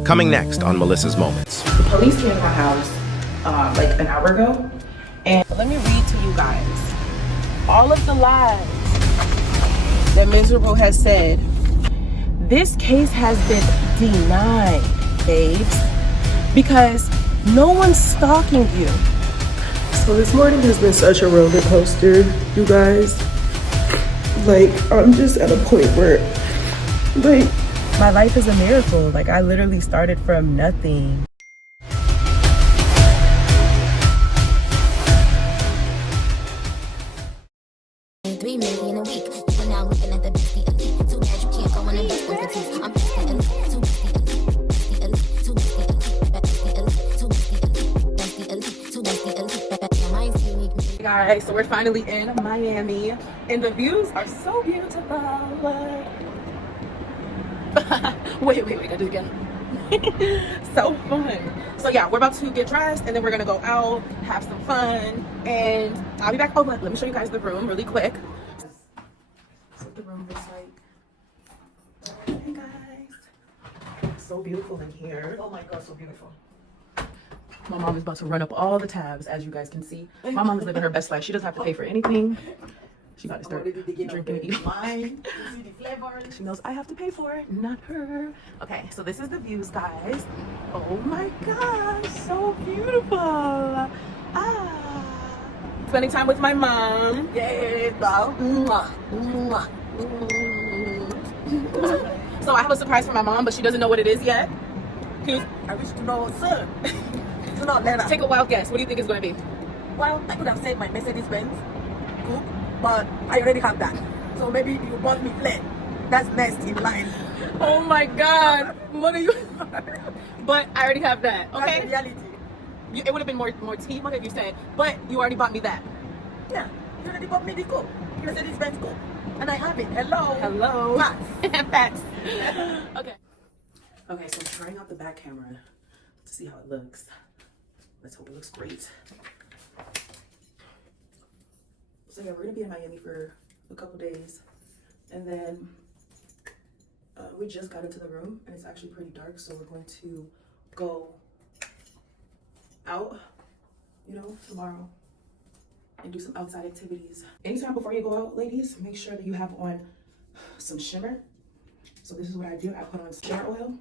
Coming next on Melissa's Moments. The police came to my house like an hour ago, and let me read to you guys all of the lies that Miserable has said. This case has been denied, babes, because no one's stalking you. So this morning has been such a roller coaster, you guys. Like, I'm just at a point where, like, My life is a miracle. Like, I literally started from nothing. $3 million a week. You are now looking at the beastie elite. Too bad you can't go and invest in fatigue. I'm beastie elite. Too beastie elite. Beastie elite. Too beastie elite. Beastie elite. Too beastie elite. Beastie elite. Too beastie elite. Damn, I ain't seen me. Hey guys, so we're finally in Miami, and the views are so beautiful. wait, I do it again. So fun. So yeah, we're about to get dressed, and then we're gonna go out, have some fun, and I'll be back. Oh, let me show you guys the room really quick. That's what the room looks like. Hey guys, so beautiful in here. oh my god, so beautiful. My mom is about to run up all the tabs, as you guys can see. My mom is living her best life. She doesn't have to pay for anything. She about to start drinking and eating. Mine, you see the flavors. She knows I have to pay for it, not her. Okay, so this is the views, guys. Oh my gosh, so beautiful. Ah. Spending time with my mom. Yeah, So I have a surprise for my mom, but she doesn't know what it is yet. I wish to know, sir. It's not leather. Take a wild guess. What do you think it's going to be? Well, I could have said my Mercedes-Benz coupe, but I already have that. So maybe you bought me flat. That's next in line. Oh my God. What are you? But I already have that. That's the Okay. reality. It would have been more tea if you said, but you already bought me that. Yeah, you already bought me the coupe. Mercedes-Benz coupe. And I have it. Hello. Hello. Facts. Facts. Okay. Okay, so I'm trying out the back camera to see how it looks. Let's hope it looks great. So yeah, we're gonna be in Miami for a couple days, and then we just got into the room, and it's actually pretty dark, so we're going to go out, you know, tomorrow and do some outside activities. Anytime before you go out, ladies, make sure that you have on some shimmer. So this is what I do. I put on shimmer oil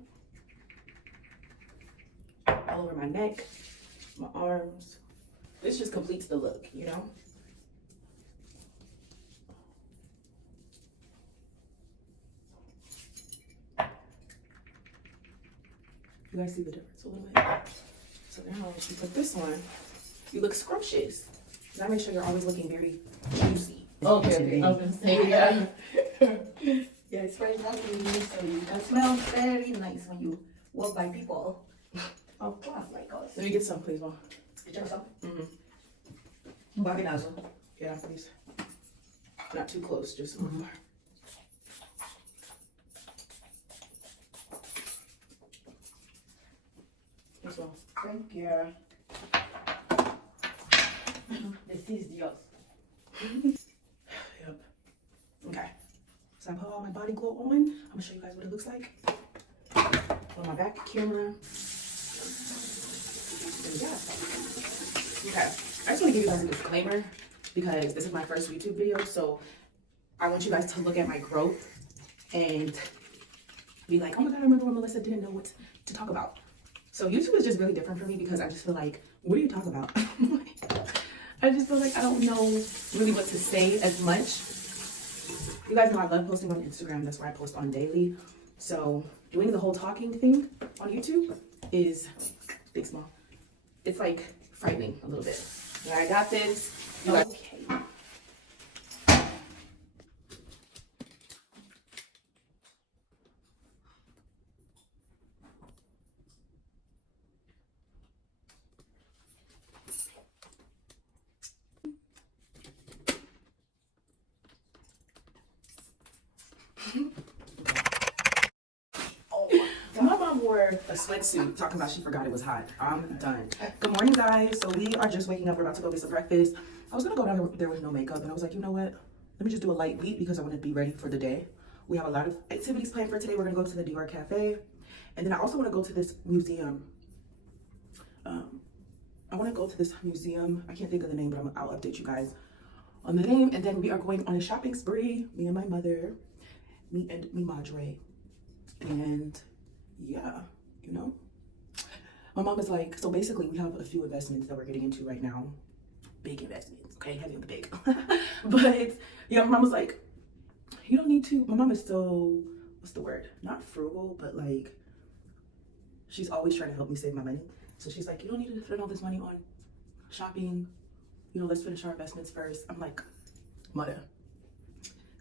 all over my neck, my arms. This just completes the look, you know? You guys see the difference a little bit? So now once you put this on, you look scrumptious. You gotta make sure you're always looking very juicy. Okay. I was gonna say, yeah. Yeah, it's very lovely. So you can smell very nice when you walk by people. Of course, my God. Let me get some, please, Mom. You check some? Mm-hmm. Baginazo. Yeah, please. Not too close, just a little far. As well. Thank you. This is yours. Yep. Okay. So I put all my body glow on. I'm gonna show you guys what it looks like. On my back camera. And yeah. Okay. I just want to give you guys a disclaimer because this is my first YouTube video, so I want you guys to look at my growth and be like, oh my God, I remember when Melissa didn't know what to talk about. So YouTube is just really different for me because I just feel like, what do you talk about? I just feel like I don't know really what to say as much. You guys know I love posting on Instagram. That's where I post on daily. So doing the whole talking thing on YouTube is big small. It's like frightening a little bit. But I got this. You guys. Okay. My mom wore a sweatsuit talking about she forgot it was hot. I'm done. Good morning, guys. So we are just waking up. We're about to go get some breakfast. I was gonna go down there with no makeup, and I was like, you know what? Let me just do a light beat because I want to be ready for the day. We have a lot of activities planned for today. We're gonna go to the Dior Cafe, And then I also want to go to this museum. I want to go to this museum. I can't think of the name, but I'll update you guys on the name. And then we are going on a shopping spree. Me and my mother, me and me madre. And yeah, you know, my mom is like, so basically we have a few investments that we're getting into right now. Big investments, okay, heavy on the big. But yeah, my mom was like, you don't need to. My mom is so, what's the word? Not frugal, but like, she's always trying to help me save my money. So she's like, you don't need to spend all this money on shopping. You know, let's finish our investments first. I'm like, mother,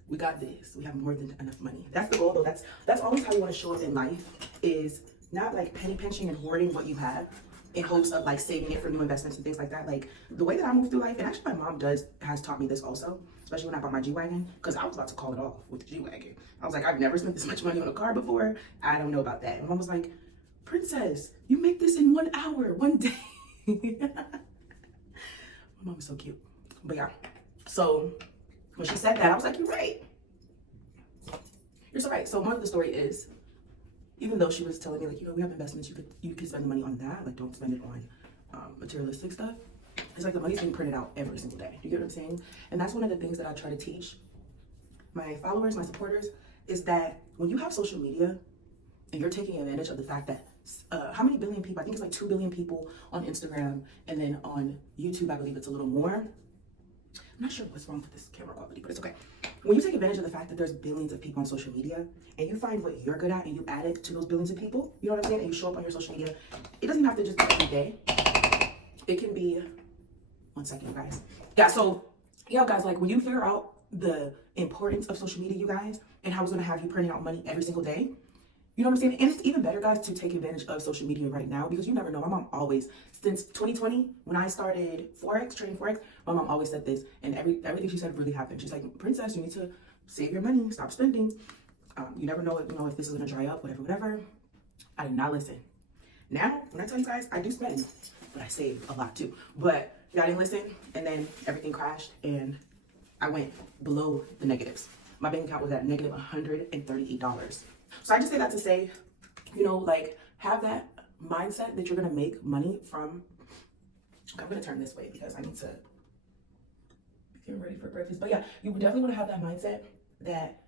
we got this. We have more than enough money. That's the goal though. That's always how you want to show up in life, is not like penny pinching and hoarding what you have in hopes of like saving it for new investments and things like that. Like the way that I move through life, and actually my mom has taught me this also, especially when I bought my G-Wagon, because I was about to call it off with the G-Wagon. I was like, I've never spent this much money on a car before. I don't know about that. And my mom was like, princess, you make this in 1 hour, 1 day. My mom is so cute. But yeah, so when she said that, I was like, you're right. You're so right. So more of the story is, even though she was telling me like, you know, we have investments, you could spend the money on that, like don't spend it on materialistic stuff. It's like the money's being printed out every single day. You get what I'm saying? And that's one of the things that I try to teach my followers, my supporters, is that when you have social media and you're taking advantage of the fact that how many billion people, I think it's like 2 billion people on Instagram, and then on YouTube, I believe it's a little more. I'm not sure what's wrong with this camera quality, but it's okay. When you take advantage of the fact that there's billions of people on social media, and you find what you're good at and you add it to those billions of people, you know what I'm saying? And you show up on your social media, it doesn't have to just be every day. It can be, 1 second, you guys. Yeah, so, yeah, guys, like when you figure out the importance of social media, you guys, and how it's gonna have you printing out money every single day, you know what I'm saying? And it's even better, guys, to take advantage of social media right now, because you never know. My mom always, since 2020, when I started Forex, trading Forex, my mom always said this, and everything she said really happened. She's like, princess, you need to save your money, stop spending. You never know, if this is gonna dry up, whatever. I did not listen. Now, when I tell you guys, I do spend, but I save a lot too. But yeah, I didn't listen, and then everything crashed, and I went below the negatives. My bank account was at negative $138. So I just say that to say, you know, like, have that mindset that you're gonna make money from. Okay, I'm gonna turn this way because I need to be getting ready for breakfast. But yeah, you definitely wanna have that mindset that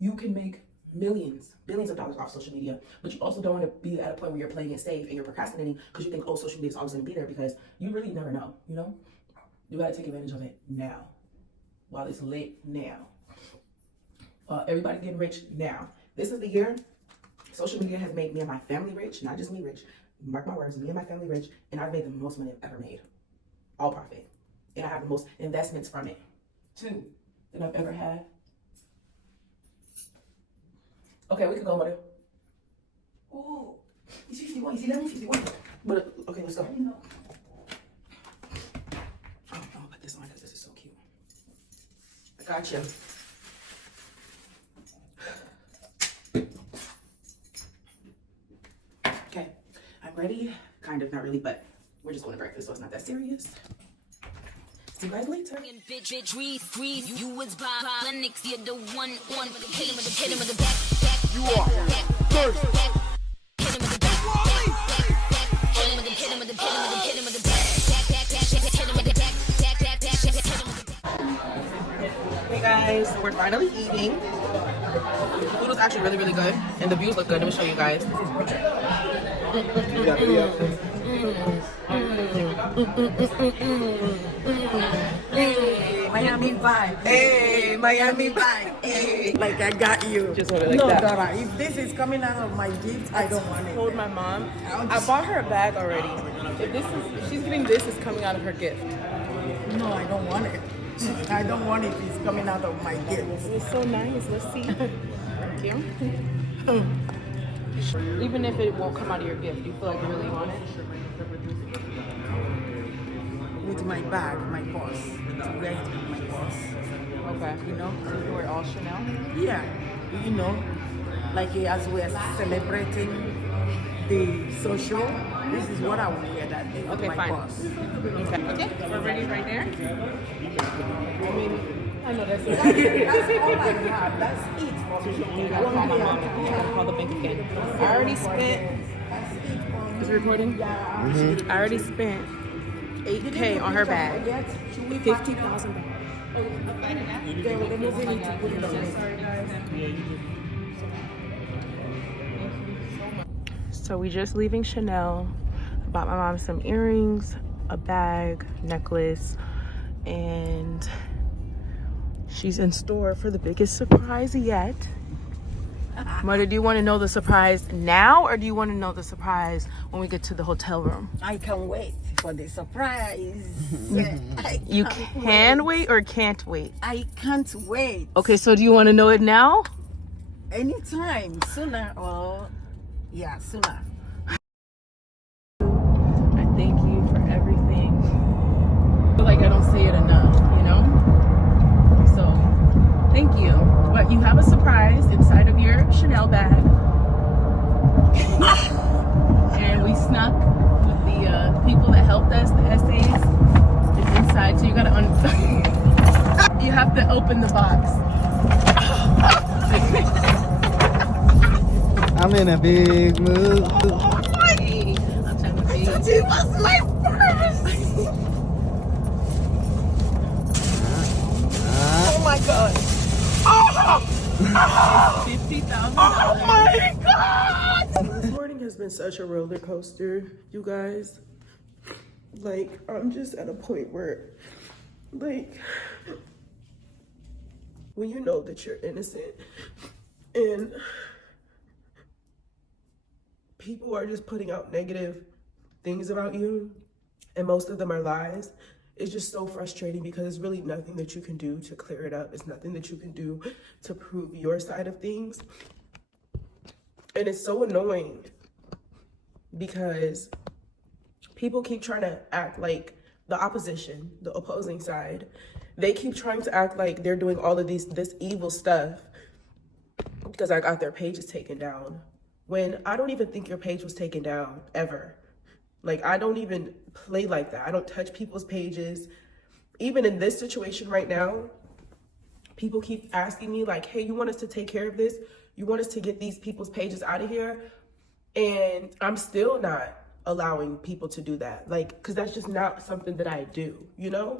you can make billions of dollars off social media, but you also don't want to be at a point where you're playing it safe and you're procrastinating because you think, oh, social media is always going to be there, because you really never know, you know? You got to take advantage of it now, while it's lit now. Everybody's getting rich now. This is the year social media has made me and my family rich, not just me rich. Mark my words, me and my family rich, and I've made the most money I've ever made. All profit. And I have the most investments from it, too, that I've ever had. Okay, we can go, mother. Oh, it's 51. It's 11:51. But okay, let's go. Oh, I'm gonna put this on because this is so cute. I got you. Okay, I'm ready. Kind of, not really, but we're just going to breakfast, so it's not that serious. See you guys later. Bitch, freeze. You was by Lennox, you're the one. Hit him with the back. You are first. Hit him with the back. Hit him with the back. Hey guys, we're finally eating. The food was actually really, really good, and the views look good. Let me show you guys. Miami vibe. Hey, Miami vibe. Hey. Like I got you. Just hold it like no, that. Dora, if this is coming out of my gift, I don't want it. Told my mom. I bought her a bag already. If she's getting this, it's coming out of her gift. No, I don't want it. I don't want it if it's coming out of my gift. It was so nice. Let's see. Thank you. Even if it won't come out of your gift, you feel like you really want it? With my bag, my purse. To wear it with my purse. Okay. You know? You wear all Chanel? Yeah. You know, like as we're celebrating the social, this is what I will wear that day. Okay, my fine. purse. Okay. We're ready right there? I know that's That's all I have. That's it for me. You gotta call my mom. You gotta call the bank again. I already spent. That's it for me. Is it recording? Yeah. I already spent $8K on her bag. $50,000. Okay, we're moving to put it on it. So we just leaving Chanel. Bought my mom some earrings, a bag, necklace, and she's in store for the biggest surprise yet. Mother, do you want to know the surprise now, or do you want to know the surprise when we get to the hotel room? I can't wait for the surprise. You can wait or can't wait? I can't wait. Okay, so do you want to know it now? Anytime, sooner or sooner. I thank you for everything. I feel like I don't say it enough, you know? So, thank you. But you have a surprise inside of your Chanel bag. And we snuck with the people that helped us, the essays. It's inside, so you gotta you have to open the box. I'm in a big mood. I'm trying to be. It was my first. Oh my god. $50,000. Oh my god. This morning has been such a roller coaster, you guys. Like, I'm just at a point where, like, when you know that you're innocent and people are just putting out negative things about you, and most of them are lies, it's just so frustrating because there's really nothing that you can do to clear it up. It's nothing that you can do to prove your side of things. And it's so annoying because people keep trying to act like the opposition, the opposing side. They keep trying to act like they're doing all of this evil stuff because I got their pages taken down. When I don't even think your page was taken down, ever. Like, I don't even play like that. I don't touch people's pages. Even in this situation right now, people keep asking me like, hey, you want us to take care of this? You want us to get these people's pages out of here? And I'm still not allowing people to do that. Like, because that's just not something that I do, you know?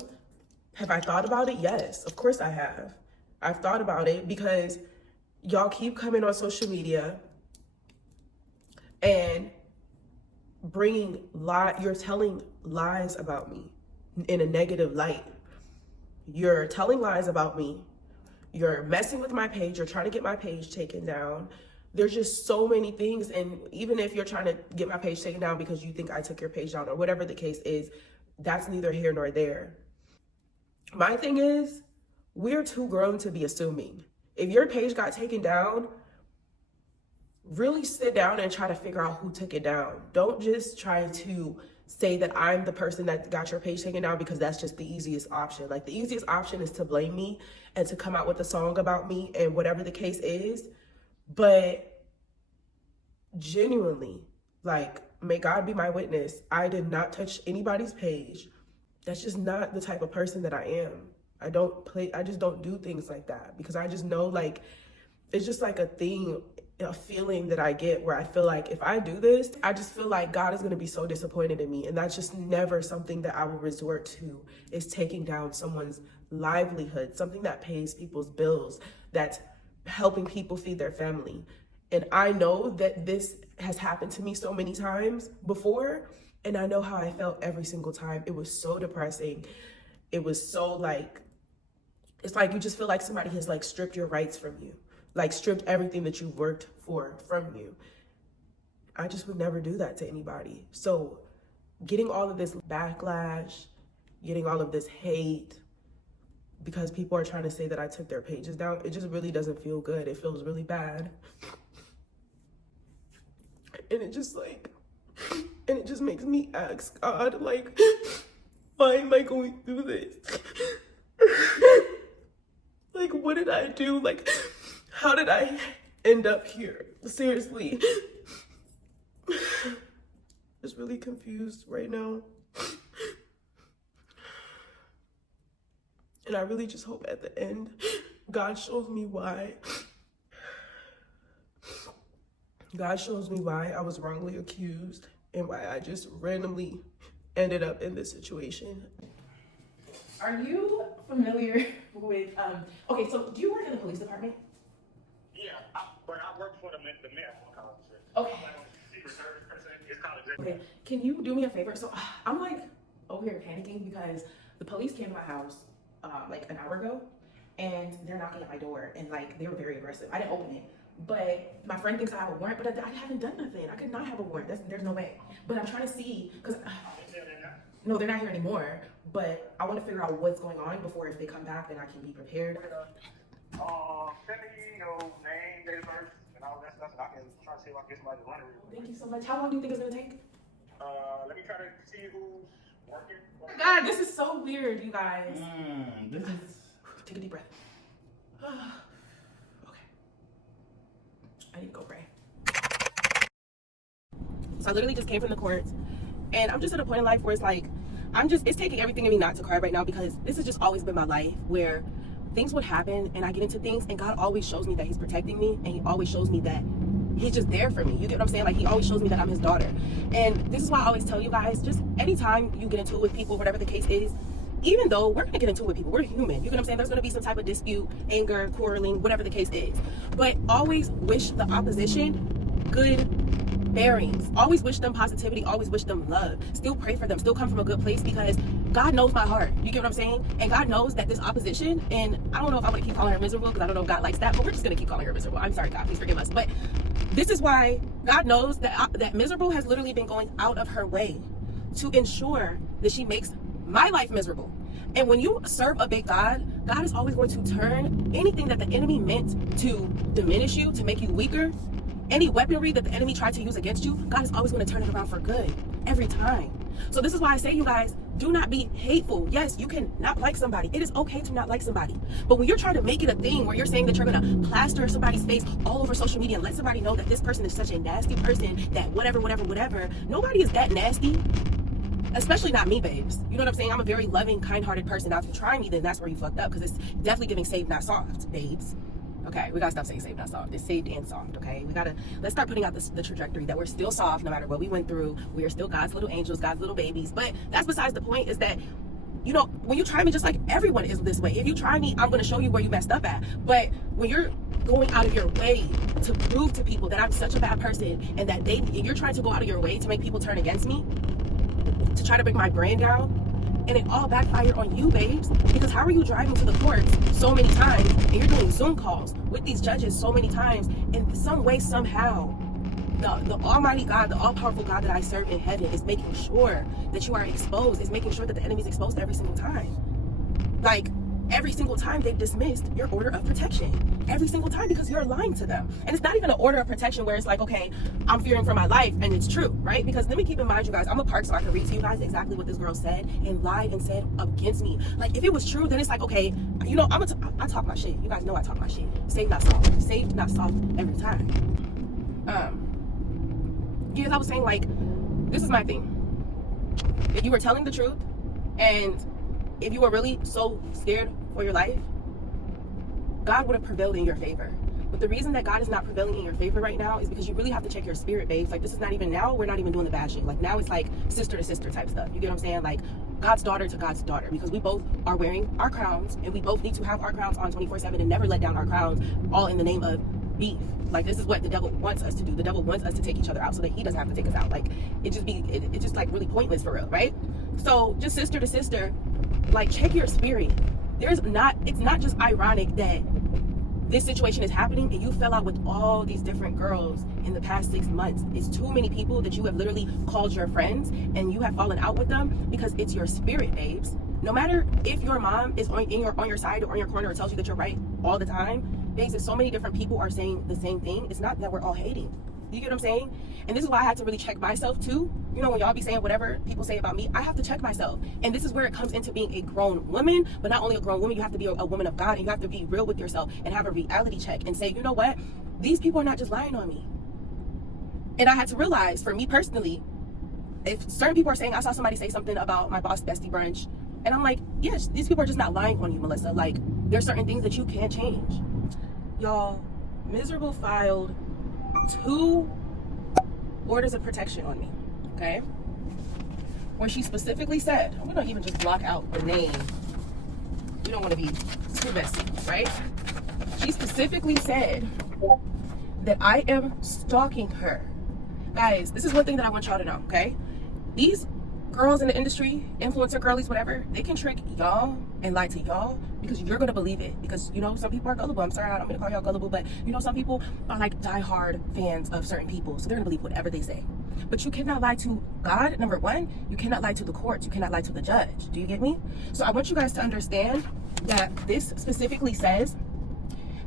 Have I thought about it? Yes, of course I have. I've thought about it because y'all keep coming on social media and you're telling lies about me in a negative light. You're telling lies about me. You're messing with my page. You're trying to get my page taken down. There's just so many things. And even if you're trying to get my page taken down because you think I took your page down or whatever the case is, that's neither here nor there. My thing is, we're too grown to be assuming. If your page got taken down, really sit down and try to figure out who took it down. Don't just try to say that I'm the person that got your page taken down because that's just the easiest option. Like, the easiest option is to blame me and to come out with a song about me and whatever the case is. But genuinely, like, may God be my witness, I did not touch anybody's page. That's just not the type of person that I am. I just don't do things like that because I just know, like, it's just like a feeling that I get where I feel like if I do this, I just feel like God is going to be so disappointed in me. And that's just never something that I will resort to, is taking down someone's livelihood, something that pays people's bills, that's helping people feed their family. And I know that this has happened to me so many times before, and I know how I felt every single time. It was so depressing. It was so like, it's like you just feel like somebody has like stripped your rights from you. Like, stripped everything that you worked for from you. I just would never do that to anybody. So getting all of this backlash, getting all of this hate because people are trying to say that I took their pages down, it just really doesn't feel good. It feels really bad. And it just makes me ask God, like, why am I going through this? Like, what did I do? Like, how did I end up here? Seriously. Just really confused right now. And I really just hope at the end, God shows me why. God shows me why I was wrongly accused and why I just randomly ended up in this situation. Are you familiar with, okay, so do you work in the police department? Yeah, but I work for the mayor college. Okay. I'm like on Secret Service person. It's called Okay, can you do me a favor? So I'm like over here panicking because the police came to my house like an hour ago and they're knocking at my door and like they were very aggressive. I didn't open it, but my friend thinks I have a warrant, but I haven't done nothing. I could not have a warrant. There's no way. But I'm trying to see, because no, they're not here anymore, but I want to figure out what's going on before if they come back, then I can be prepared. Send me your name, date of birth, and all that stuff, and I can try to see if I can get somebody to run it. Thank you so much. How long do you think it's going to take? Let me try to see who's working. God, this is so weird, you guys. This is... Take a deep breath. Okay. I need to go pray. So I literally just came from the courts, and I'm just at a point in life where it's like, it's taking everything in me not to cry right now, because this has just always been my life where things would happen and I get into things and God always shows me that he's protecting me, and he always shows me that he's just there for me. You get what I'm saying? Like, he always shows me that I'm his daughter. And this is why I always tell you guys, just anytime you get into it with people, whatever the case is, even though we're gonna get into it with people, we're human, you get what I'm saying? There's gonna be some type of dispute, anger, quarreling, whatever the case is. But always wish the opposition good bearings. Always wish them positivity, always wish them love. Still pray for them, still come from a good place, because God knows my heart. You get what I'm saying? And God knows that this opposition, and I don't know if I want to keep calling her miserable, because I don't know if God likes that, but we're just gonna keep calling her miserable. I'm sorry, God, please forgive us. But this is why God knows that that miserable has literally been going out of her way to ensure that she makes my life miserable. And when you serve a big God, God is always going to turn anything that the enemy meant to diminish you, to make you weaker, any weaponry that the enemy tried to use against you, God is always going to turn it around for good every time. So this is why I say, you guys, do not be hateful. Yes, you can not like somebody. It is okay to not like somebody. But when you're trying to make it a thing where you're saying that you're going to plaster somebody's face all over social media and let somebody know that this person is such a nasty person, that whatever, nobody is that nasty. Especially not me, babes. You know what I'm saying? I'm a very loving, kind-hearted person. Now, if you try me, then that's where you fucked up, because it's definitely giving saved, not soft, babes. Okay, we gotta stop saying saved, not soft. It's saved and soft, okay? Let's start putting out the trajectory that we're still soft no matter what we went through. We are still God's little angels, God's little babies. But that's besides the point, is that, you know, when you try me, just like everyone is this way. If you try me, I'm gonna show you where you messed up at. But when you're going out of your way to prove to people that I'm such a bad person, and that you're trying to go out of your way to make people turn against me, to try to bring my brand down, and it all backfired on you, babes. Because how are you driving to the courts so many times, and you're doing Zoom calls with these judges so many times, and some way, somehow, the almighty God, the all-powerful God that I serve in heaven is making sure that you are exposed, is making sure that the enemy is exposed every single time. Like, every single time they've dismissed your order of protection. Every single time, because you're lying to them. And it's not even an order of protection where it's like, okay, I'm fearing for my life, and it's true, right? Because let me keep in mind, you guys, I'm a park, so I can read to you guys exactly what this girl said and lied and said against me. Like, if it was true, then it's like, okay, you know, I talk my shit. You guys know I talk my shit. Saved, not soft. Saved, not soft every time. Yeah, as I was saying, like, this is my thing. If you were telling the truth, and if you were really so scared for your life, God would have prevailed in your favor. But the reason that God is not prevailing in your favor right now is because you really have to check your spirit, babes. Like, this is not even, now we're not even doing the bad shit. Like, now it's like sister to sister type stuff. You get what I'm saying? Like, God's daughter to God's daughter, because we both are wearing our crowns, and we both need to have our crowns on 24/7 and never let down our crowns, all in the name of beef. Like, this is what the devil wants us to do. The devil wants us to take each other out so that he doesn't have to take us out. Like, it's just like really pointless for real, right? So just sister to sister, like, check your spirit. It's not just ironic that this situation is happening and you fell out with all these different girls in the past 6 months. It's too many people that you have literally called your friends, and you have fallen out with them because it's your spirit, babes. No matter if your mom is on your side or on your corner or tells you that you're right all the time, babes, if so many different people are saying the same thing, it's not that we're all hating. You get what I'm saying? And this is why I had to really check myself too. You know, when y'all be saying whatever people say about me, I have to check myself. And this is where it comes into being a grown woman. But not only a grown woman, you have to be a woman of God, and you have to be real with yourself and have a reality check and say, you know what? These people are not just lying on me. And I had to realize, for me personally, if certain people are saying, I saw somebody say something about my boss bestie brunch, And I'm like, yes, these people are just not lying on you, Melissa. Like, there's certain things that you can't change. Y'all, Miserable filed 2 orders of protection on me, okay? Where she specifically said, I'm gonna even just block out the name. We don't want to be too messy, right? She specifically said that I am stalking her. Guys, this is one thing that I want y'all to know, okay? These girls in the industry, influencer girlies, whatever, they can trick y'all and lie to y'all because you're gonna believe it. Because, you know, some people are gullible. I'm sorry, I don't mean to call y'all gullible, but, you know, some people are like diehard fans of certain people, so they're gonna believe whatever they say. But you cannot lie to God, number one. You cannot lie to the courts. You cannot lie to the judge. Do you get me? So I want you guys to understand that this specifically says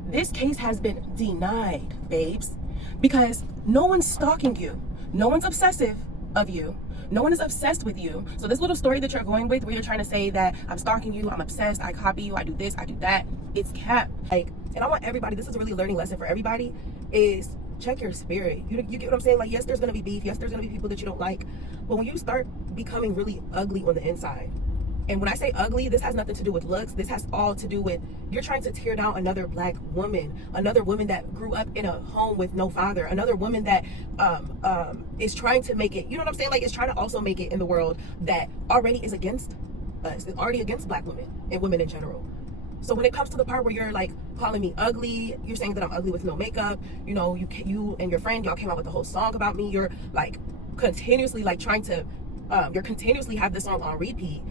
this case has been denied, babes, because no one's stalking you. No one's obsessive of you. No one is obsessed with you. So this little story that you're going with where you're trying to say that I'm stalking you, I'm obsessed, I copy you, I do this, I do that, it's cap. Like, and I want everybody, this is a really learning lesson for everybody, is check your spirit. You get what I'm saying? Like, yes, there's gonna be beef, yes, there's gonna be people that you don't like, but when you start becoming really ugly on the inside, and when I say ugly, this has nothing to do with looks. This has all to do with you're trying to tear down another black woman, another woman that grew up in a home with no father, another woman that is trying to make it, you know what I'm saying? Like, is trying to also make it in the world that already is against us, is already against black women and women in general. So when it comes to the part where you're like calling me ugly, you're saying that I'm ugly with no makeup, you know, you and your friend, y'all came out with a whole song about me. You're like continuously like trying to, you're continuously have this song on repeat,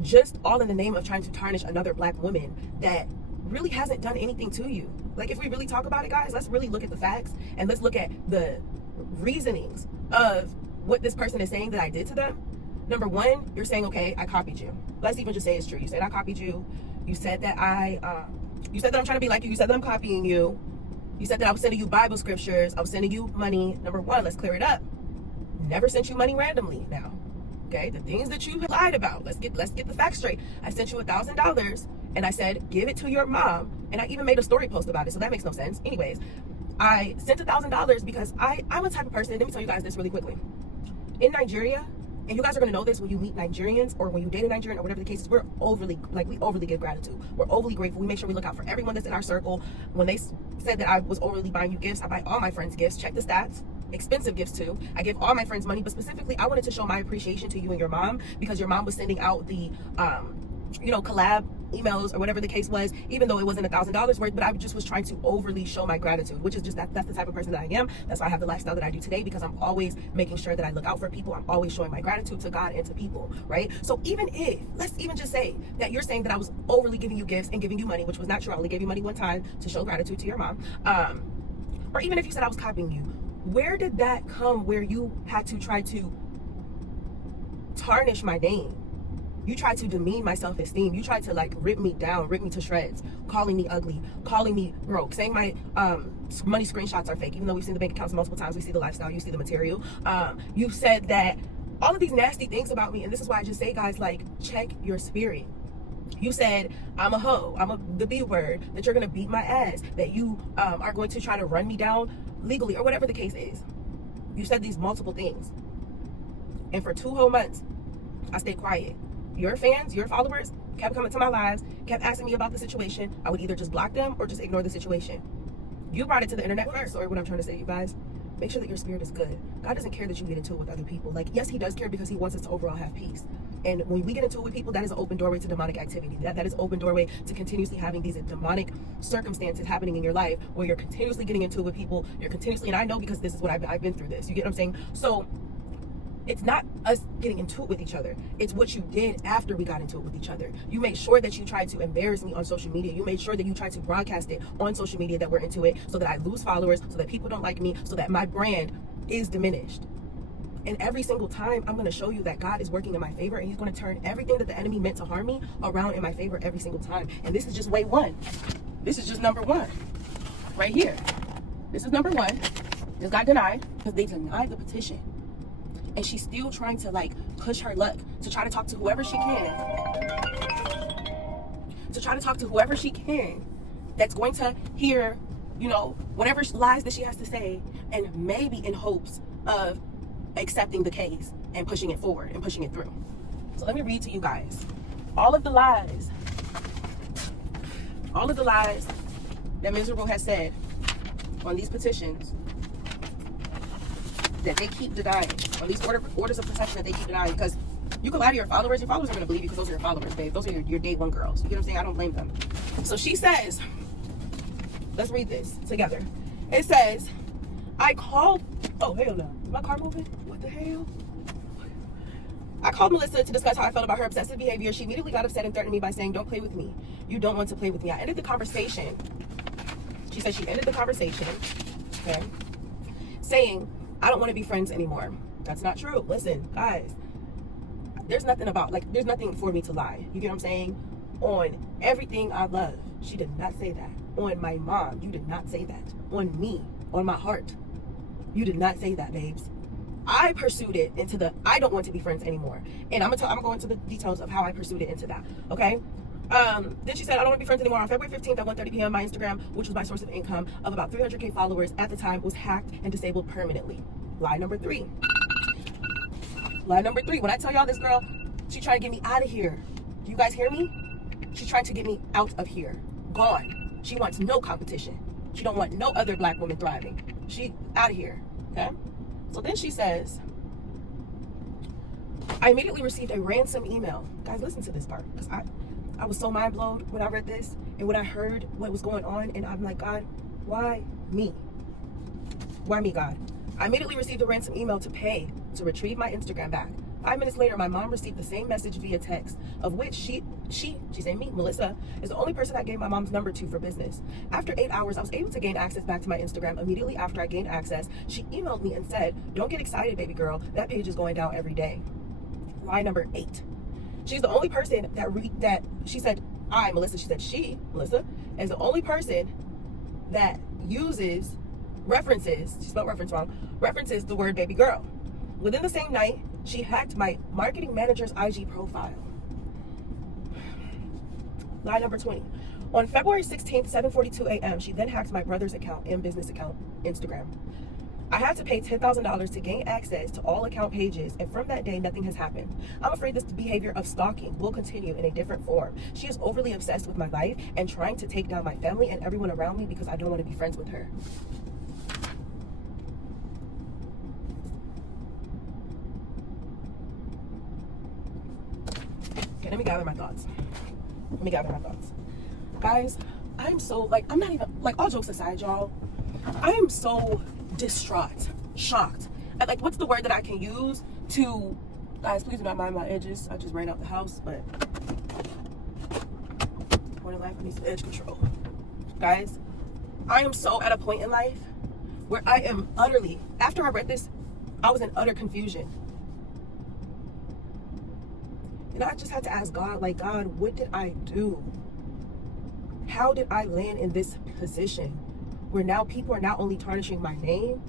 just all in the name of trying to tarnish another black woman that really hasn't done anything to you. Like, if we really talk about it, guys, let's really look at the facts and let's look at the reasonings of what this person is saying that I did to them. Number one, you're saying, okay, I copied you. Let's even just say it's true. You said I copied you. You said that you said that I'm trying to be like you. You said that I'm copying you. You said that I was sending you Bible scriptures. I was sending you money. Number one, let's clear it up. Never sent you money randomly now. Okay, the things that you lied about, let's get the facts straight. I sent you $1,000 and I said, give it to your mom. And I even made a story post about it, so that makes no sense. Anyways, I sent $1,000 because I'm a type of person, let me tell you guys this really quickly. In Nigeria, and you guys are gonna know this when you meet Nigerians or when you date a Nigerian or whatever the case is, we overly give gratitude. We're overly grateful. We make sure we look out for everyone that's in our circle. When they said that I was overly buying you gifts, I buy all my friends gifts. Check the stats. Expensive gifts too. I give all my friends money, but specifically I wanted to show my appreciation to you and your mom because your mom was sending out the you know, collab emails or whatever the case was, even though it wasn't $1,000 worth, but I just was trying to overly show my gratitude, which is just that's the type of person that I am. That's why I have the lifestyle that I do today, because I'm always making sure that I look out for people. I'm always showing my gratitude to God and to people, right? So even if, let's even just say that you're saying that I was overly giving you gifts and giving you money, which was not true. I only gave you money one time to show gratitude to your mom. Or even if you said I was copying you, where did that come where you had to try to tarnish my name? You tried to demean my self-esteem. You tried to like rip me down, rip me to shreds, calling me ugly, calling me broke, saying my money screenshots are fake, even though we've seen the bank accounts multiple times. We see the lifestyle, you see the material. You said that all of these nasty things about me, and this is why I just say, guys, like, check your spirit. You said I'm a hoe, the B word, that you're gonna beat my ass, that you are going to try to run me down legally, or whatever the case is. You said these multiple things, and for 2 whole months I stayed quiet. Your fans, your followers kept coming to my lives, kept asking me about the situation. I would either just block them or just ignore the situation. You brought it to the internet first, or what I'm trying to say, you guys. Make sure that your spirit is good. God doesn't care that you get into it with other people. Like, yes, he does care because he wants us to overall have peace. And when we get into it with people, that is an open doorway to demonic activity. That is an open doorway to continuously having these demonic circumstances happening in your life where you're continuously getting into it with people. You're continuously, and I know because this is what I've been through this. You get what I'm saying? So it's not us getting into it with each other. It's what you did after we got into it with each other. You made sure that you tried to embarrass me on social media. You made sure that you tried to broadcast it on social media that we're into it, so that I lose followers, so that people don't like me, so that my brand is diminished. And every single time, I'm going to show you that God is working in my favor, and he's going to turn everything that the enemy meant to harm me around in my favor every single time. And this is just way one. This is just number one right here. This is number one. This got denied because they denied the petition. And she's still trying to like push her luck to try to talk to whoever she can. To try to talk to whoever she can that's going to hear, you know, whatever lies that she has to say, and maybe in hopes of accepting the case and pushing it forward and pushing it through. So let me read to you guys all of the lies that Miserable has said on these petitions that they keep denying, on these orders of protection that they keep denying, because you can lie to your followers are going to believe you because those are your followers, babe. Those are your day one girls. You get what I'm saying? I don't blame them. So she says, let's read this together. It says, I called, oh, hell no. Is my car moving? What the hell? I called Melissa to discuss how I felt about her obsessive behavior. She immediately got upset and threatened me by saying, don't play with me. You don't want to play with me. I ended the conversation. She said she ended the conversation, okay, saying, I don't want to be friends anymore. That's not true. Listen, guys, there's nothing for me to lie. You get what I'm saying? On everything I love, she did not say that. On my mom, you did not say that. On me, on my heart, you did not say that, babes. I pursued it into the I don't want to be friends anymore. And I'm gonna go into the details of how I pursued it into that, okay? Then she said, I don't want to be friends anymore. On February 15th at 1:30 p.m., my Instagram, which was my source of income of about 300K followers at the time, was hacked and disabled permanently. Lie number 3. Lie number 3. When I tell y'all this girl, she tried to get me out of here. Do you guys hear me? She's trying to get me out of here. Gone. She wants no competition. She don't want no other black woman thriving. She out of here, okay? So then she says, I immediately received a ransom email. Guys, listen to this part, because I was so mind blown when I read this and when I heard what was going on, and I'm like, God, why me? Why me, God? I immediately received a ransom email to pay to retrieve my Instagram back. 5 minutes later, my mom received the same message via text, of which she saying me, Melissa, is the only person I gave my mom's number to for business. After 8 hours, I was able to gain access back to my Instagram. Immediately after I gained access, she emailed me and said, don't get excited, baby girl. That page is going down every day. Lie number 8. She's the only person that she said, Melissa, is the only person that references, she spelled reference wrong, references the word baby girl. Within the same night, she hacked my marketing manager's IG profile. Lie number 20. On February 16th, 7:42 a.m., she then hacked my brother's account and business account, Instagram. I had to pay $10,000 to gain access to all account pages, and from that day, nothing has happened. I'm afraid this behavior of stalking will continue in a different form. She is overly obsessed with my life and trying to take down my family and everyone around me because I don't want to be friends with her. Okay, let me gather my thoughts. Guys, I'm so, I'm not even, all jokes aside, y'all, I am so distraught, shocked. And, what's the word that I can use to, guys, please do not mind my edges. I just ran out the house, but point in life, I need some edge control. Guys, I am so at a point in life where I am utterly, after I read this, I was in utter confusion. And I just had to ask God, God, what did I do? How did I land in this position where now people are not only tarnishing my name,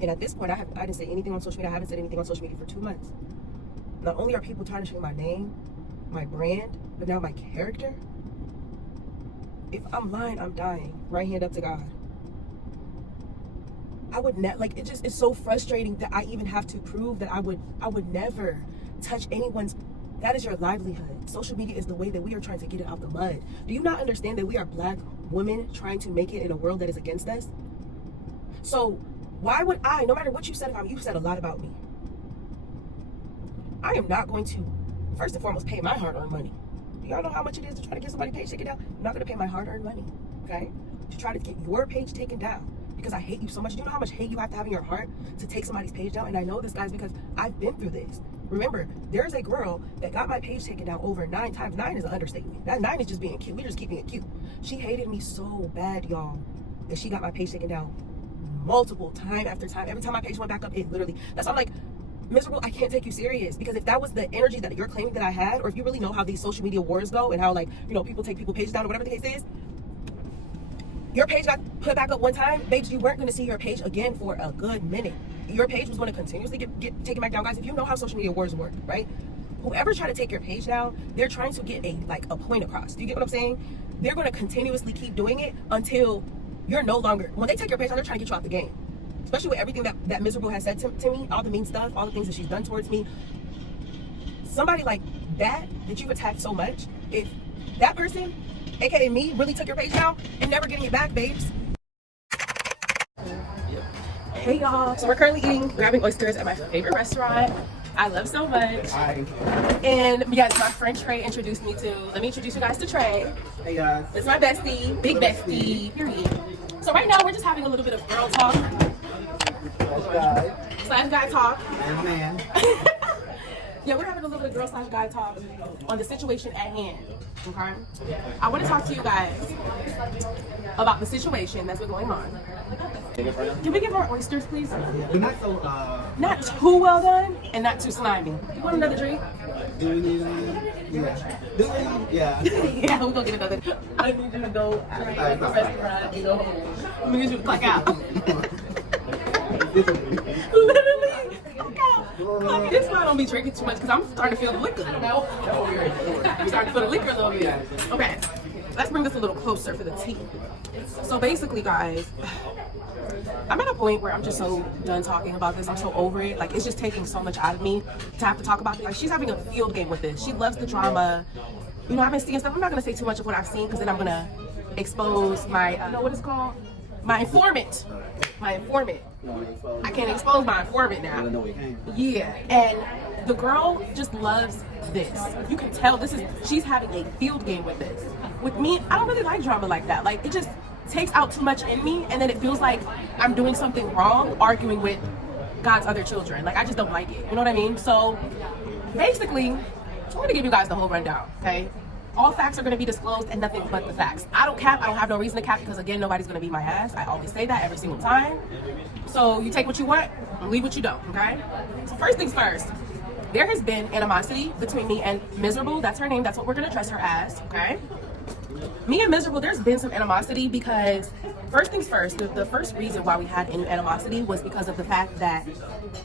and at this point, I didn't say anything on social media. I haven't said anything on social media for 2 months. Not only are people tarnishing my name, my brand, but now my character. If I'm lying, I'm dying. Right hand up to God. I would it's so frustrating that I even have to prove that I would never touch anyone's. That is your livelihood. Social media is the way that we are trying to get it out the mud. Do you not understand that we are black women trying to make it in a world that is against us? So why would I, no matter what you said about me, you said a lot about me. I am not going to, first and foremost, pay my hard-earned money. Do y'all know how much it is to try to get somebody's page taken down? I'm not going to pay my hard-earned money, okay? To try to get your page taken down because I hate you so much. Do you know how much hate you have to have in your heart to take somebody's page down? And I know this, guys, because I've been through this. Remember, there's a girl that got my page taken down over 9 times. 9 is an understatement. That 9 is just being cute. We're just keeping it cute. She hated me so bad, y'all, that she got my page taken down multiple time after time. Every time my page went back up, it literally, that's why I'm like, Miserable, I can't take you serious, because if that was the energy that you're claiming that I had, or if you really know how these social media wars go and how people take people's pages down or whatever the case is, your page got put back up one time, babes, you weren't going to see your page again for a good minute. Your page was going to continuously get taken back down. Guys, if you know how social media wars work, right? Whoever tried to take your page down, they're trying to get a point across. Do you get what I'm saying? They're going to continuously keep doing it until you're no longer, when they take your page down, they're trying to get you out the game. Especially with everything that Miserable has said to me, all the mean stuff, all the things that she's done towards me. Somebody like that you've attacked so much, if that person, aka me, really took your page down and never getting it back, babes. Hey y'all, so we're currently grabbing oysters at my favorite restaurant I love so much. Hi. And yes, my friend Trey introduced me to. Let me introduce you guys to Trey. Hey guys. It's my bestie, big bestie, period. So right now we're just having a little bit of girl talk. Slash guy talk. Man. Yeah, we're having a little bit of girl slash guy talk on the situation at hand. Okay? I want to talk to you guys about the situation that's been going on. Can we get more oysters, please? We're not so, Not too well done and not too slimy. You want another drink? do we need yeah. Do we need, yeah. Yeah, we're gonna get another. I need you to go at the restaurant and go home. I'm gonna get you to clock out. Literally, clock out. This is why I don't be drinking too much because I'm starting to feel the liquor. I'm starting to feel the liquor a little bit. Okay, let's bring this a little closer for the tea. So basically, guys, I'm at a point where I'm just so done talking about this. I'm so over it. Like, it's just taking so much out of me to have to talk about this. Like, she's having a field game with this. She loves the drama. You know, I've been seeing stuff. I'm not going to say too much of what I've seen because then I'm going to expose my, what is it called? My informant. My informant. I can't expose my informant now. Yeah. And the girl just loves this. You can tell she's having a field game with this. With me, I don't really like drama like that. Like, it just takes out too much in me, and then it feels like I'm doing something wrong arguing with God's other children. Like, I just don't like it. You know what I mean? So basically, I'm going to give you guys the whole rundown, okay? All facts are going to be disclosed and nothing but the facts. I don't cap. I don't have no reason to cap because, again, nobody's going to beat my ass. I always say that every single time. So you take what you want and leave what you don't, okay? So first things first, there has been animosity between me and Miserable. That's her name. That's what we're going to address her as, okay? Me and Miserable, there's been some animosity because, first things first, the first reason why we had any animosity was because of the fact that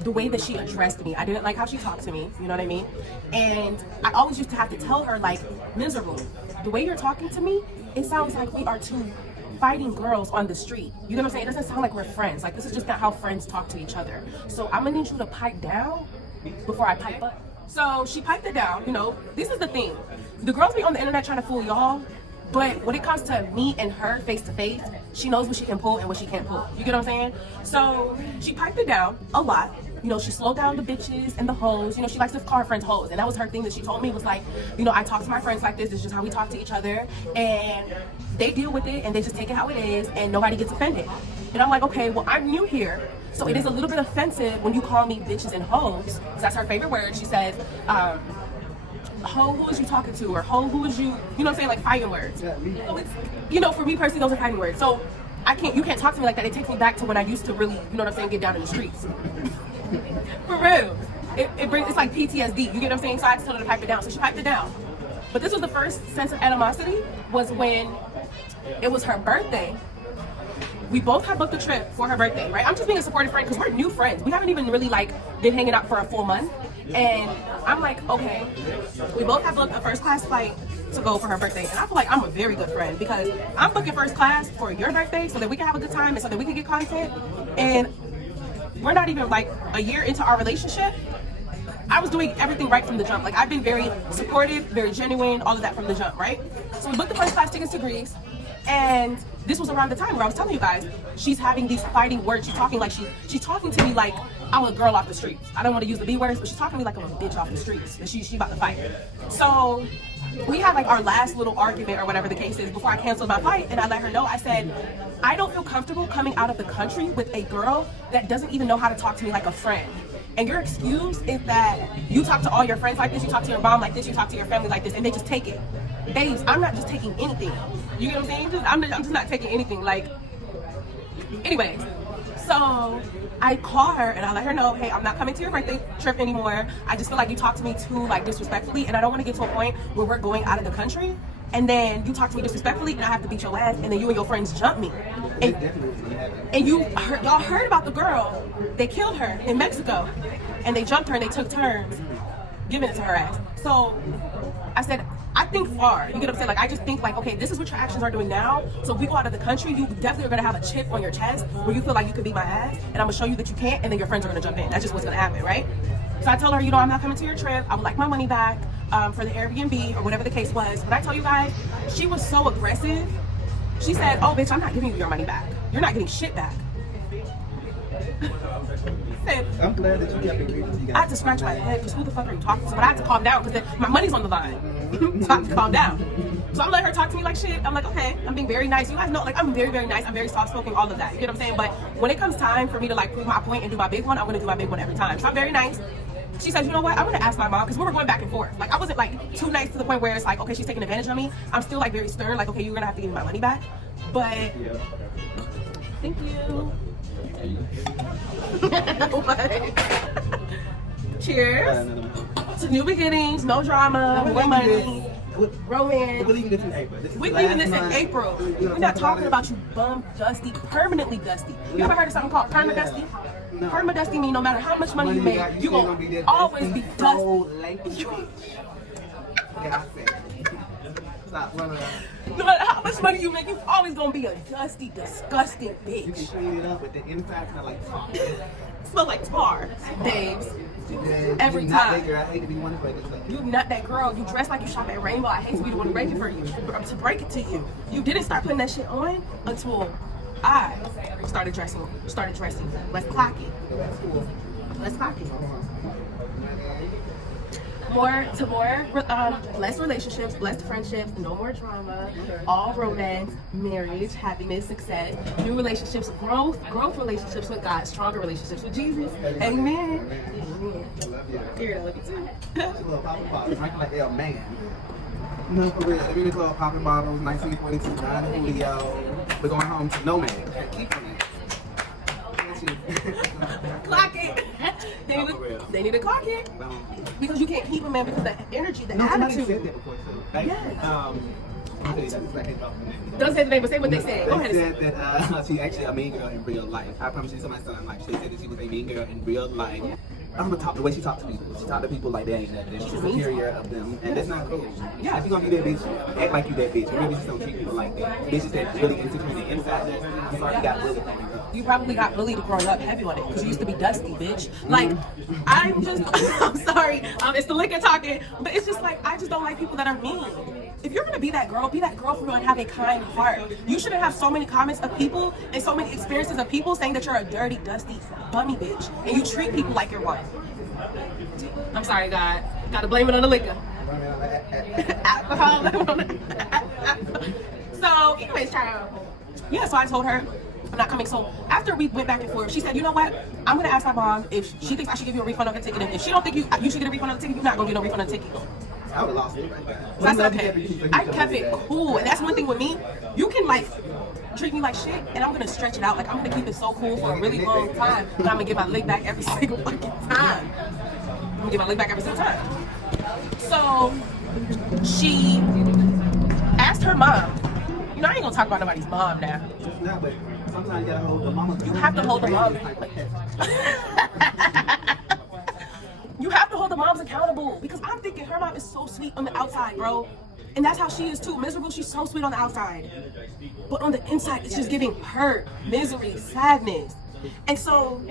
the way that she addressed me, I didn't like how she talked to me, you know what I mean? And I always used to have to tell her, like, Miserable, the way you're talking to me, it sounds like we are two fighting girls on the street. You know what I'm saying? It doesn't sound like we're friends. Like, this is just not how friends talk to each other. So I'm gonna need you to pipe down before I pipe up. So she piped it down, you know. This is the thing. The girls be on the internet trying to fool y'all, but when it comes to me and her face to face, she knows what she can pull and what she can't pull. You get what I'm saying? So she piped it down a lot. You know, she slowed down the bitches and the hoes. You know, she likes to call her friends hoes. And that was her thing that she told me was like, you know, I talk to my friends like this. This is just how we talk to each other. And they deal with it and they just take it how it is and nobody gets offended. And I'm like, okay, well, I'm new here. So it is a little bit offensive when you call me bitches and hoes. Because that's her favorite word. She says, ho, who is you talking to? Or ho, who is you? You know what I'm saying? Like fighting words. So it's, you know, for me personally, those are fighting words. So you can't talk to me like that. It takes me back to when I used to really, you know what I'm saying, get down in the streets. For real. It's like PTSD. You get what I'm saying? So I just told her to pipe it down. So she piped it down. But this was the first sense of animosity was when it was her birthday. We both had booked a trip for her birthday, right? I'm just being a supportive friend because we're new friends. We haven't even really like been hanging out for a full month. And I'm like, okay, we both have booked a first class flight to go for her birthday. And I feel like I'm a very good friend because I'm booking first class for your birthday so that we can have a good time and so that we can get content. And we're not even like a year into our relationship. I was doing everything right from the jump. Like, I've been very supportive, very genuine, all of that from the jump, right? So we booked the first class tickets to Greece. And this was around the time where I was telling you guys, she's having these fighting words. She's talking like she's talking to me like I'm a girl off the streets. I don't want to use the B words, but she's talking to me like I'm a bitch off the streets. And she about to fight. So we had like our last little argument or whatever the case is before I canceled my flight. And I let her know, I said, I don't feel comfortable coming out of the country with a girl that doesn't even know how to talk to me like a friend. And your excuse is that you talk to all your friends like this, you talk to your mom like this, you talk to your family like this, and they just take it. Babes, I'm not just taking anything. You get what I'm saying? I'm just not taking anything. Like, anyways, so I call her and I let her know, hey, I'm not coming to your birthday trip anymore. I just feel like you talk to me too like disrespectfully, and I don't want to get to a point where we're going out of the country and then you talk to me disrespectfully and I have to beat your ass and then you and your friends jump me. And y'all heard about the girl. They killed her in Mexico and they jumped her and they took turns giving it to her ass. So I said, I think far. You get what I'm saying? Like, I just think like, okay, this is what your actions are doing now. So if we go out of the country, you definitely are gonna have a chip on your chest where you feel like you could beat my ass, and I'm gonna show you that you can't, and then your friends are gonna jump in. That's just what's gonna happen, right? So I told her, you know, I'm not coming to your trip. I would like my money back. for the Airbnb or whatever the case was. When I tell you guys, she was so aggressive. She said, oh bitch, I'm not giving you your money back. You're not getting shit back. I'm glad that you kept it real. I had to scratch my head because who the fuck are you talking to? But I had to calm down because my money's on the line. So I have to calm down. So I'm letting her talk to me like shit. I'm like, okay, I'm being very nice. You guys know, like, I'm very, very nice. I'm very soft-spoken, all of that. You know what I'm saying? But when it comes time for me to, like, prove my point and do my big one, I'm going to do my big one every time. So I'm very nice. She said, you know what? I'm going to ask my mom because we were going back and forth. Like, I wasn't, like, too nice to the point where it's like, okay, she's taking advantage of me. I'm still, like, very stern. Like, okay, you're going to have to give me my money back. But, thank you. Cheers to new beginnings, no drama, more money, romance. We're leaving this in April. We're leaving this in April. We're not talking about you bum dusty, permanently dusty. You ever heard of something called perma dusty? Perma dusty mean no matter how much money you make, you gonna always be dusty. Stop running around. No matter how much money you make, you always gonna be a dusty, disgusting bitch. You can clean it up, but the inside kind of like tar. Smell like tar, babes. Every You're not time. that girl. I hate to be one to break it to you. You're not that girl. You dress like you shop at Rainbow. I hate to be the one to break it for you, to break it to you. You didn't start putting that shit on until I started dressing. Let's clock it. Let's clock it. More, less relationships, less friendships, no more drama, all romance, marriage, happiness, success, new relationships, growth relationships with God, stronger relationships with Jesus. Amen. Period, I love you too. Drinking like a man. No, for real. Every club popping bottles, 1942, 9 Julio. We're going home to no man. Keep on it. Clock it. They need to clock it. Because you can't keep a man because the energy, the attitude. Said that before too. Like, Yes. Don't say the name, but say what they said. Go ahead. They said that she's actually a mean girl in real life. I promise you, somebody in life. They said that she was a mean girl in real life. I'm gonna talk the way she talked to people. She talked to people like they ain't nothing. She's superior of them, and that's not cool. Yeah, if you gonna be that bitch, act like you that bitch. Maybe just don't treat people like that. Bitches that really insecure on the inside. I'm sorry you got bullied. You probably got bullied growing up heavy on it because you used to be dusty, bitch. Like, I'm sorry, it's the liquor talking, but it's just like, I just don't like people that are mean. If you're gonna be that girl for real and have a kind heart. You shouldn't have so many comments of people and so many experiences of people saying that you're a dirty, dusty, bummy bitch, and you treat people like you're one. I'm sorry, God. Gotta blame it on the liquor. Alcohol. So, anyways, child. Yeah, so I told her I'm not coming. So after we went back and forth, she said, you know what? I'm gonna ask my mom if she thinks I should give you a refund on her ticket. And if she don't think you should get a refund on the ticket, you're not gonna get no refund on the ticket. I would have lost it right there. So I said, okay. I kept it cool. And that's one thing with me. You can like treat me like shit, and I'm gonna stretch it out. Like, I'm gonna keep it so cool for a really long time, but I'm gonna get my lick back every single fucking time. I'm gonna get my lick back every single time. So she asked her mom. You know, I ain't gonna talk about nobody's mom now. No, but sometimes you gotta hold the mama. You have to hold the mom. You have to hold the moms accountable, because I'm thinking her mom is so sweet on the outside, bro. And that's how she is too. Miserable, she's so sweet on the outside. But on the inside, it's just giving hurt, misery, sadness. And so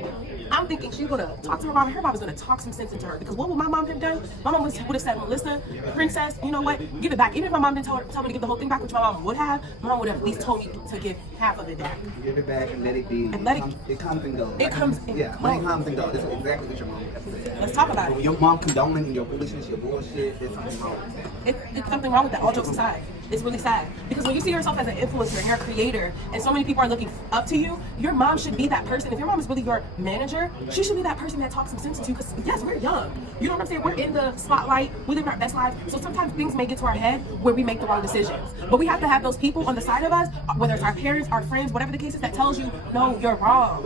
I'm thinking she's gonna talk to her mom, and her mom is gonna talk some sense into her. Because what would my mom have done? My mom would have said, Melissa, princess, you know what? Give it back. Even if my mom didn't tell me to give the whole thing back, which my mom would have, my mom would have at least told me to give half of it back. Give it back and let it be. And let it. It comes and goes. It comes and yeah, goes. money comes and goes. That's exactly what your mom would have said. Let's talk about it. When your mom condoning in your foolishness, your bullshit, there's something wrong with that. It's something wrong with that, all jokes aside. It's really sad. Because when you see yourself as an influencer and you're a creator, and so many people are looking up to you, your mom should be that person. If your mom is really your manager, she should be that person that talks some sense into you. Because yes, we're young. You know what I'm saying? We're in the spotlight. We live our best life. So sometimes things may get to our head where we make the wrong decisions. But we have to have those people on the side of us, whether it's our parents, our friends, whatever the case is, that tells you, no, you're wrong.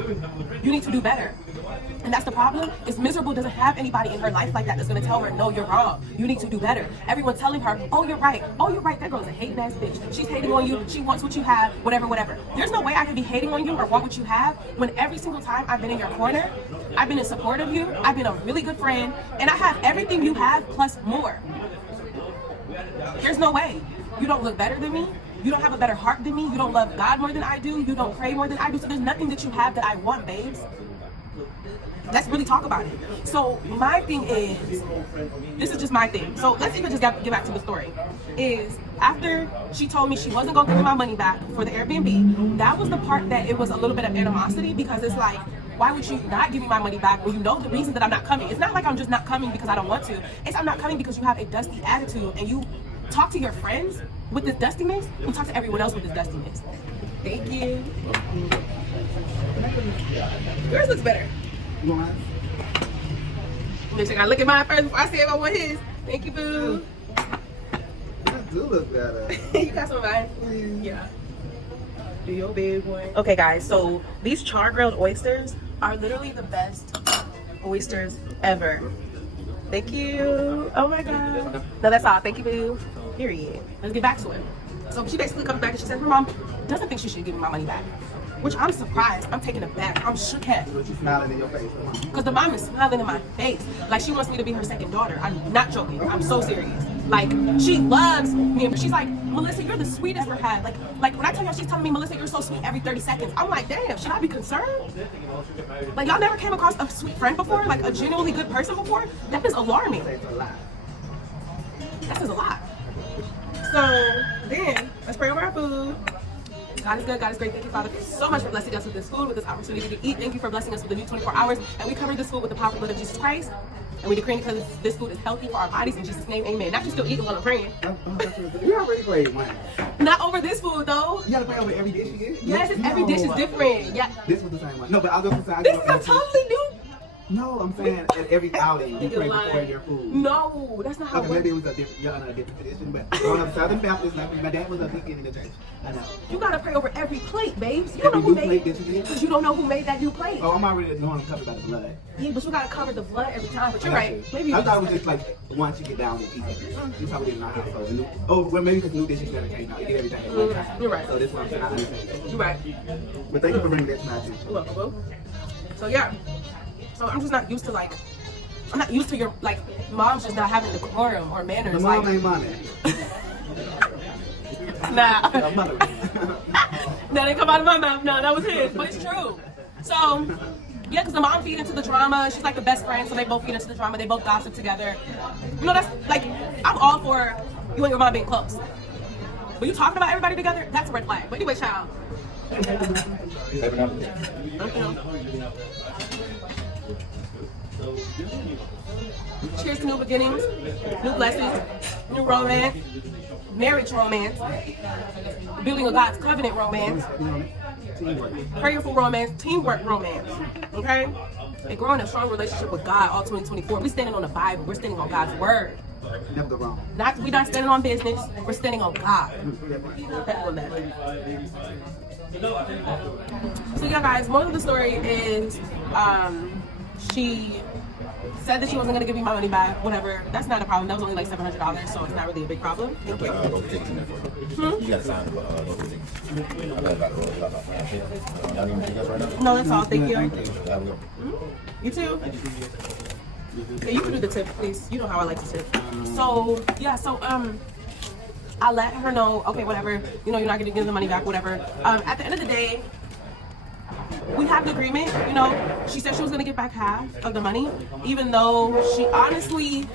You need to do better. And that's the problem, is Miserable doesn't have anybody in her life like that that's gonna tell her, no, you're wrong. You need to do better. Everyone's telling her, oh, you're right. Oh, you're right. That girl's a hating ass bitch. She's hating on you. She wants what you have, whatever, whatever. There's no way I can be hating on you or want what you have when every single time I've been in your corner, I've been in support of you, I've been a really good friend, and I have everything you have plus more. There's no way. You don't look better than me. You don't have a better heart than me. You don't love God more than I do. You don't pray more than I do. So there's nothing that you have that I want, babes. let's really talk about it. So my thing is, this is just my thing. So let's even just get back to the story. Is after she told me she wasn't gonna give me my money back for the Airbnb, that was the part that it was a little bit of animosity, because it's like, why would you not give me my money back when you know the reason that I'm not coming? It's not like I'm just not coming because I don't want to. It's I'm not coming because you have a dusty attitude and you talk to your friends with this dustiness and talk to everyone else with this dustiness. Thank you. Yours looks better. You want mine? Make sure I look at mine first before I say if I want his. Thank you, boo. That do look better. You got some of mine? Yeah. Do your big one. Okay, guys, so these char-grilled oysters are literally the best oysters ever. Thank you. Oh my god. No, that's all. Thank you, boo. Period. Let's get back to it. So she basically comes back and she says her mom doesn't think she should give me my money back. Which I'm surprised. I'm taken aback. I'm shook head. She's smiling in your face. Because the mom is smiling in my face. Like she wants me to be her second daughter. I'm not joking. I'm so serious. Like she loves me. She's like, Melissa, you're the sweetest I've ever had. Like when I tell y'all, she's telling me, Melissa, you're so sweet every 30 seconds. I'm like, damn, should I be concerned? Like y'all never came across a sweet friend before? Like a genuinely good person before? That is alarming. That is a lot. So then, let's pray over our food. God is good, God is great. Thank you, Father, so much for blessing us with this food, with this opportunity to eat. Thank you for blessing us with the new 24 hours. And we cover this food with the powerful blood of Jesus Christ. And we decree because this food is healthy for our bodies. In Jesus' name, amen. Not just still eating while I'm praying. You already played mine. Not over this food, though. You gotta play over every dish you get? Yes, every dish is different. Yeah. This was the same one. No, but I'll go inside. This is a totally new. No, I'm saying at every outing you pray before your food. No, that's not how it Okay, maybe it works. was a different, you're on a different tradition, but growing up Southern Baptist, like my dad was a deacon in the church. I know. You gotta pray over every plate, babes. You don't know Every who new made plate that you get? because you don't know who made that new plate. Oh, I'm already knowing I'm covered by the blood. Yeah, but you gotta cover the blood every time. But you're right. Maybe I you thought it was just like once you get down and eat it. You probably didn't know how to. So oh, well, maybe because new dishes never came out. You get everything at one time. You're right. So this one I'm saying I understand. You're right. But thank you for bringing that to my attention. You're welcome, boo. So yeah. So I'm just not used to like. I'm not used to your like mom's just not having decorum or manners. The mom like, ain't mommy. nah. The mother. That didn't come out of my mouth. No, that was his. But it's true. So yeah, because the mom feed into the drama. She's like the best friend, so they both feed into the drama. They both gossip together. You know, that's like I'm all for you and your mom being close. But you talking about everybody together, that's a red flag. But anyway, child. Cheers to new beginnings, new blessings, new romance, marriage romance, building of God's covenant romance, prayerful romance, teamwork romance, okay? And growing a strong relationship with God all 2024. We're standing on the Bible. We're standing on God's word. Never wrong. We're not standing on business. We're standing on God. So yeah, guys, moral of the story is she said that she wasn't gonna give me my money back, whatever. That's not a problem. That was only like $700, so it's not really a big problem. Thank you. You gotta sign the No, that's all. Thank you. You too. Yeah, you can do the tip, please. You know how I like to tip. So yeah, I let her know, okay, whatever, you know, you're not gonna give the money back, whatever. At the end of the day, we have the agreement, you know, she said she was gonna give back half of the money, even though she honestly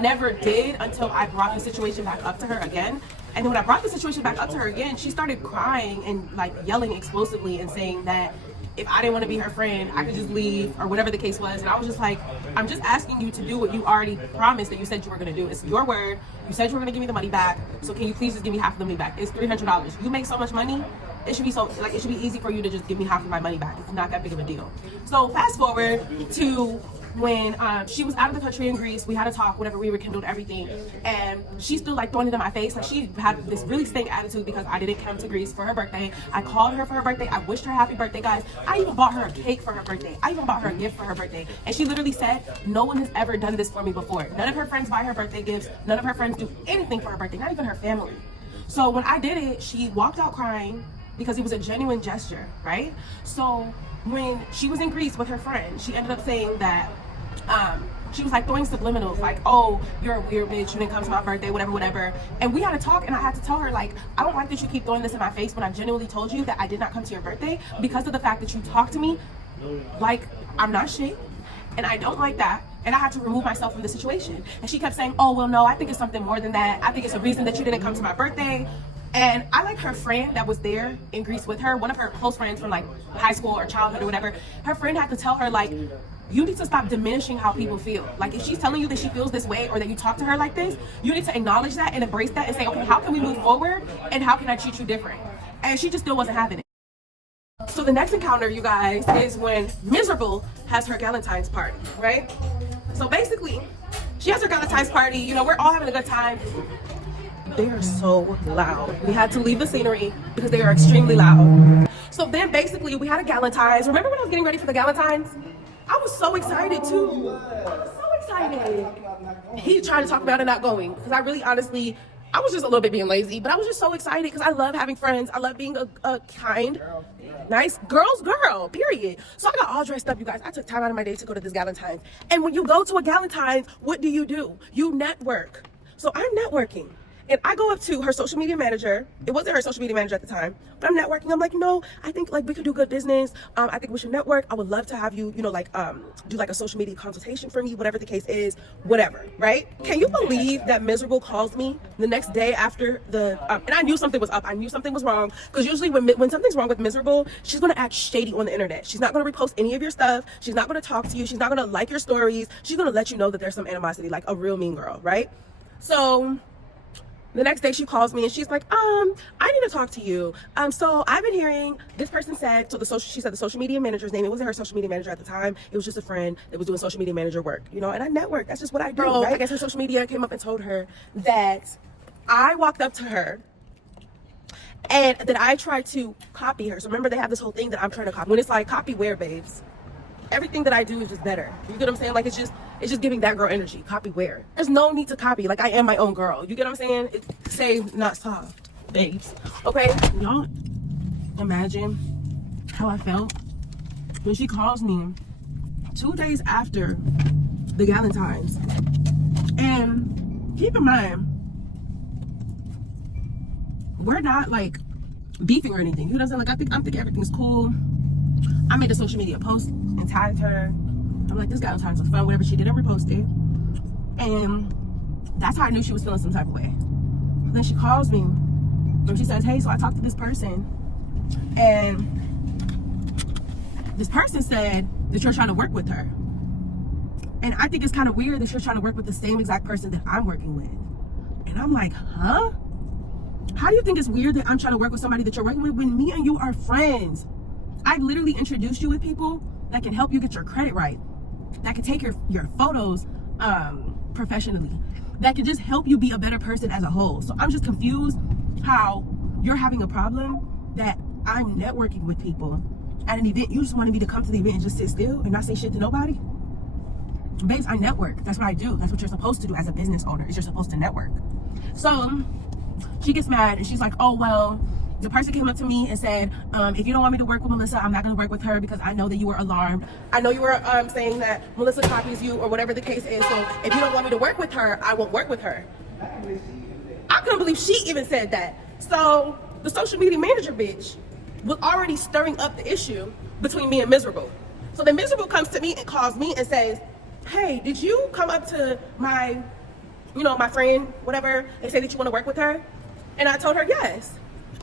never did until I brought the situation back up to her again. And when I brought the situation back up to her again, she started crying and like yelling explosively and saying that if I didn't want to be her friend, I could just leave or whatever the case was. And I was just like, I'm just asking you to do what you already promised that you said you were going to do. It's your word. You said you were going to give me the money back. So can you please just give me half of the money back? It's $300. You make so much money. It should be it should be easy for you to just give me half of my money back. It's not that big of a deal. So fast forward to when she was out of the country in Greece. We had a talk, whatever, we rekindled everything, and she's still like throwing it in my face. Like she had this really stank attitude because I didn't come to Greece for her birthday. I called her for her birthday. I wished her happy birthday, guys. I even bought her a cake for her birthday. I even bought her a gift for her birthday. And she literally said, no one has ever done this for me before. None of her friends buy her birthday gifts. None of her friends do anything for her birthday, not even her family. So when I did it, she walked out crying because it was a genuine gesture, right? So when she was in Greece with her friend, she ended up saying that she was like throwing subliminals, like, oh, you're a weird bitch, you didn't come to my birthday, whatever. And we had to talk, and I had to tell her, like, I don't like that you keep throwing this in my face when I genuinely told you that I did not come to your birthday because of the fact that you talked to me like I'm not she, and I don't like that, and I had to remove myself from the situation. And she kept saying, oh, well, no, I think it's something more than that. I think it's a reason that you didn't come to my birthday. And I like her friend that was there in Greece with her, one of her close friends from like high school or childhood or whatever. Her friend had to tell her, like, you need to stop diminishing how people feel. Like, if she's telling you that she feels this way or that you talk to her like this, you need to acknowledge that and embrace that and say, okay, how can we move forward and how can I treat you different? And she just still wasn't having it. So the next encounter, you guys, is when Miserable has her Galentine's party, right? So basically, she has her Galentine's party. You know, we're all having a good time. They are so loud. We had to leave the scenery because they are extremely loud. So then basically we had a Galentine's. Remember when I was getting ready for the Galentine's? I was so excited too. I was so excited. He tried to talk about it not going because I really honestly, I was just a little bit being lazy, but I was just so excited because I love having friends. I love being a kind, nice girl's girl, period. So I got all dressed up, you guys. I took time out of my day to go to this Galentine's. And when you go to a Galentine's, what do? You network. So I'm networking. And I go up to her social media manager. It wasn't her social media manager at the time, but I'm networking. I'm like, no, I think like we could do good business. I think we should network. I would love to have you, you know, like do like a social media consultation for me, whatever the case is, whatever, right? Can you believe that Miserable calls me the next day after the, and I knew something was up. I knew something was wrong because usually when something's wrong with Miserable, she's going to act shady on the internet. She's not going to repost any of your stuff. She's not going to talk to you. She's not going to like your stories. She's going to let you know that there's some animosity, like a real mean girl, right? So the next day she calls me and she's like, I need to talk to you. So I've been hearing this person said, so she said the social media manager's name, it wasn't her social media manager at the time. It was just a friend that was doing social media manager work, you know, and I network. That's just what I do, right? I guess her social media came up and told her that I walked up to her and that I tried to copy her. So remember they have this whole thing that I'm trying to copy. When it's like, copy where, babes? Everything that I do is just better. You get what I'm saying? Like, it's just giving that girl energy. Copy where? There's no need to copy. Like, I am my own girl. You get what I'm saying? It's saved, not soft, babes. Okay? Y'all imagine how I felt when she calls me 2 days after the Galentine's. And keep in mind, we're not like beefing or anything. You know what I'm saying? Like, I'm thinking everything's cool. I made a social media post and tagged her. I'm like, this Galentine's was fun, whatever. She didn't repost it. And that's how I knew she was feeling some type of way. And then she calls me and she says, hey, so I talked to this person and this person said that you're trying to work with her. And I think it's kind of weird that you're trying to work with the same exact person that I'm working with. And I'm like, huh? How do you think it's weird that I'm trying to work with somebody that you're working with when me and you are friends? I literally introduced you with people that can help you get your credit right, that can take your photos professionally, that can just help you be a better person as a whole. So I'm just confused how you're having a problem that I'm networking with people at an event. You just wanted me to come to the event and just sit still and not say shit to nobody? Babes, I network. That's what I do. That's what you're supposed to do as a business owner, is you're supposed to network. So she gets mad and she's like, oh, well, the person came up to me and said, if you don't want me to work with Melissa, I'm not going to work with her because I know that you were alarmed. I know you were saying that Melissa copies you or whatever the case is. So if you don't want me to work with her, I won't work with her. I couldn't believe she even said that. So the social media manager bitch was already stirring up the issue between me and Miserable. So then Miserable comes to me and calls me and says, hey, did you come up to my, my friend, whatever, and say that you want to work with her? And I told her yes.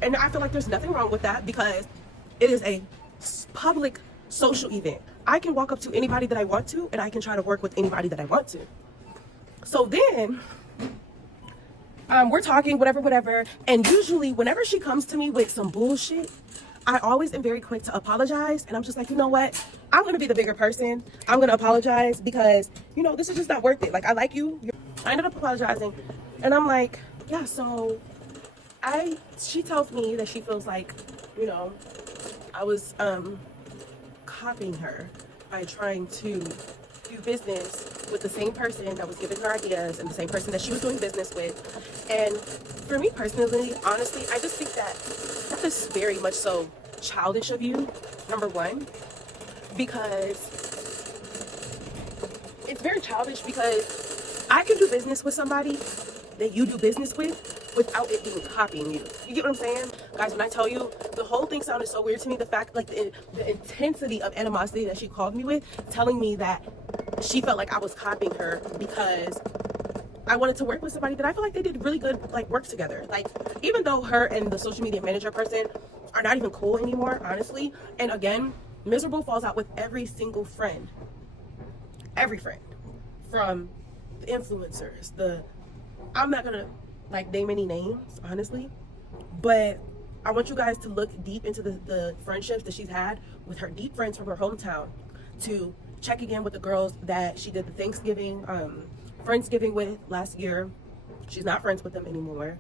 And I feel like there's nothing wrong with that because it is a public social event. I can walk up to anybody that I want to, and I can try to work with anybody that I want to. So then we're talking, whatever. And usually whenever she comes to me with some bullshit, I always am very quick to apologize. And I'm just like, you know what? I'm going to be the bigger person. I'm going to apologize because, this is just not worth it. Like, I like you. I ended up apologizing. And I'm like, yeah, so she tells me that she feels like, I was copying her by trying to do business with the same person that was giving her ideas and the same person that she was doing business with. And for me personally, honestly, I just think that is very much so childish of you, number one, because it's very childish because I can do business with somebody that you do business with, without it being copying you. You get what I'm saying? Guys, when I tell you, the whole thing sounded so weird to me. The fact, like the intensity of animosity that she called me with, telling me that she felt like I was copying her because I wanted to work with somebody that I feel like they did really good like work together. Like, even though her and the social media manager person are not even cool anymore, honestly. And again, Miserable falls out with every single friend. Every friend. From the influencers, I'm not gonna like name any names, honestly, but I want you guys to look deep into the friendships that she's had with her deep friends from her hometown, to check again with the girls that she did the Thanksgiving, Friendsgiving with last year. She's not friends with them anymore,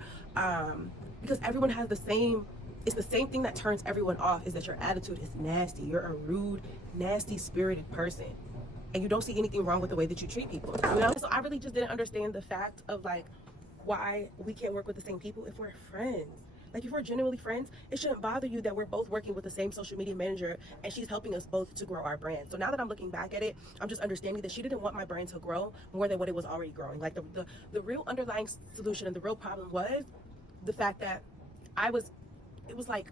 because everyone has it's the same thing that turns everyone off, is that your attitude is nasty. You're a rude, nasty spirited person. And you don't see anything wrong with the way that you treat people, you know? So I really just didn't understand the fact of like why we can't work with the same people if we're friends. Like, if we're genuinely friends, it shouldn't bother you that we're both working with the same social media manager and she's helping us both to grow our brand. So now that I'm looking back at it, I'm just understanding that she didn't want my brand to grow more than what it was already growing. Like, the real underlying solution and the real problem was the fact that it was like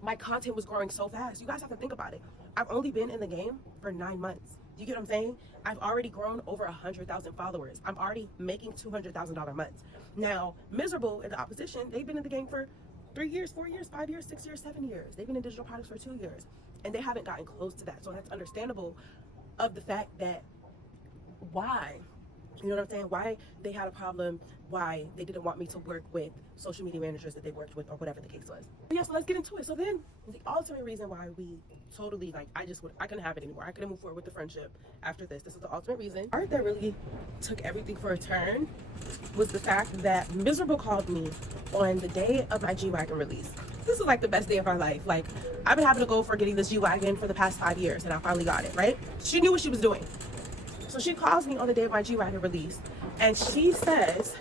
my content was growing so fast. You guys have to think about it. I've only been in the game for 9 months. You get what I'm saying? I've already grown over 100,000 followers. I'm already making $200,000 months. Now, Miserable in the opposition, they've been in the game for 3 years, 4 years, 5 years, 6 years, 7 years. They've been in digital products for 2 years, and they haven't gotten close to that. So that's understandable of the fact that why, you know what I'm saying? Why they had a problem, why they didn't want me to work with social media managers that they worked with, or whatever the case was. But yeah, so let's get into it. So then the ultimate reason why we totally, like, I couldn't have it anymore. I couldn't move forward with the friendship after this. This is the ultimate reason. The part that really took everything for a turn was the fact that Miserable called me on the day of my G-Wagon release. This is like the best day of my life. Like, I've been having to go for getting this G-Wagon for the past 5 years, and I finally got it, right? She knew what she was doing. So she calls me on the day of my G-Wagon release, and she says,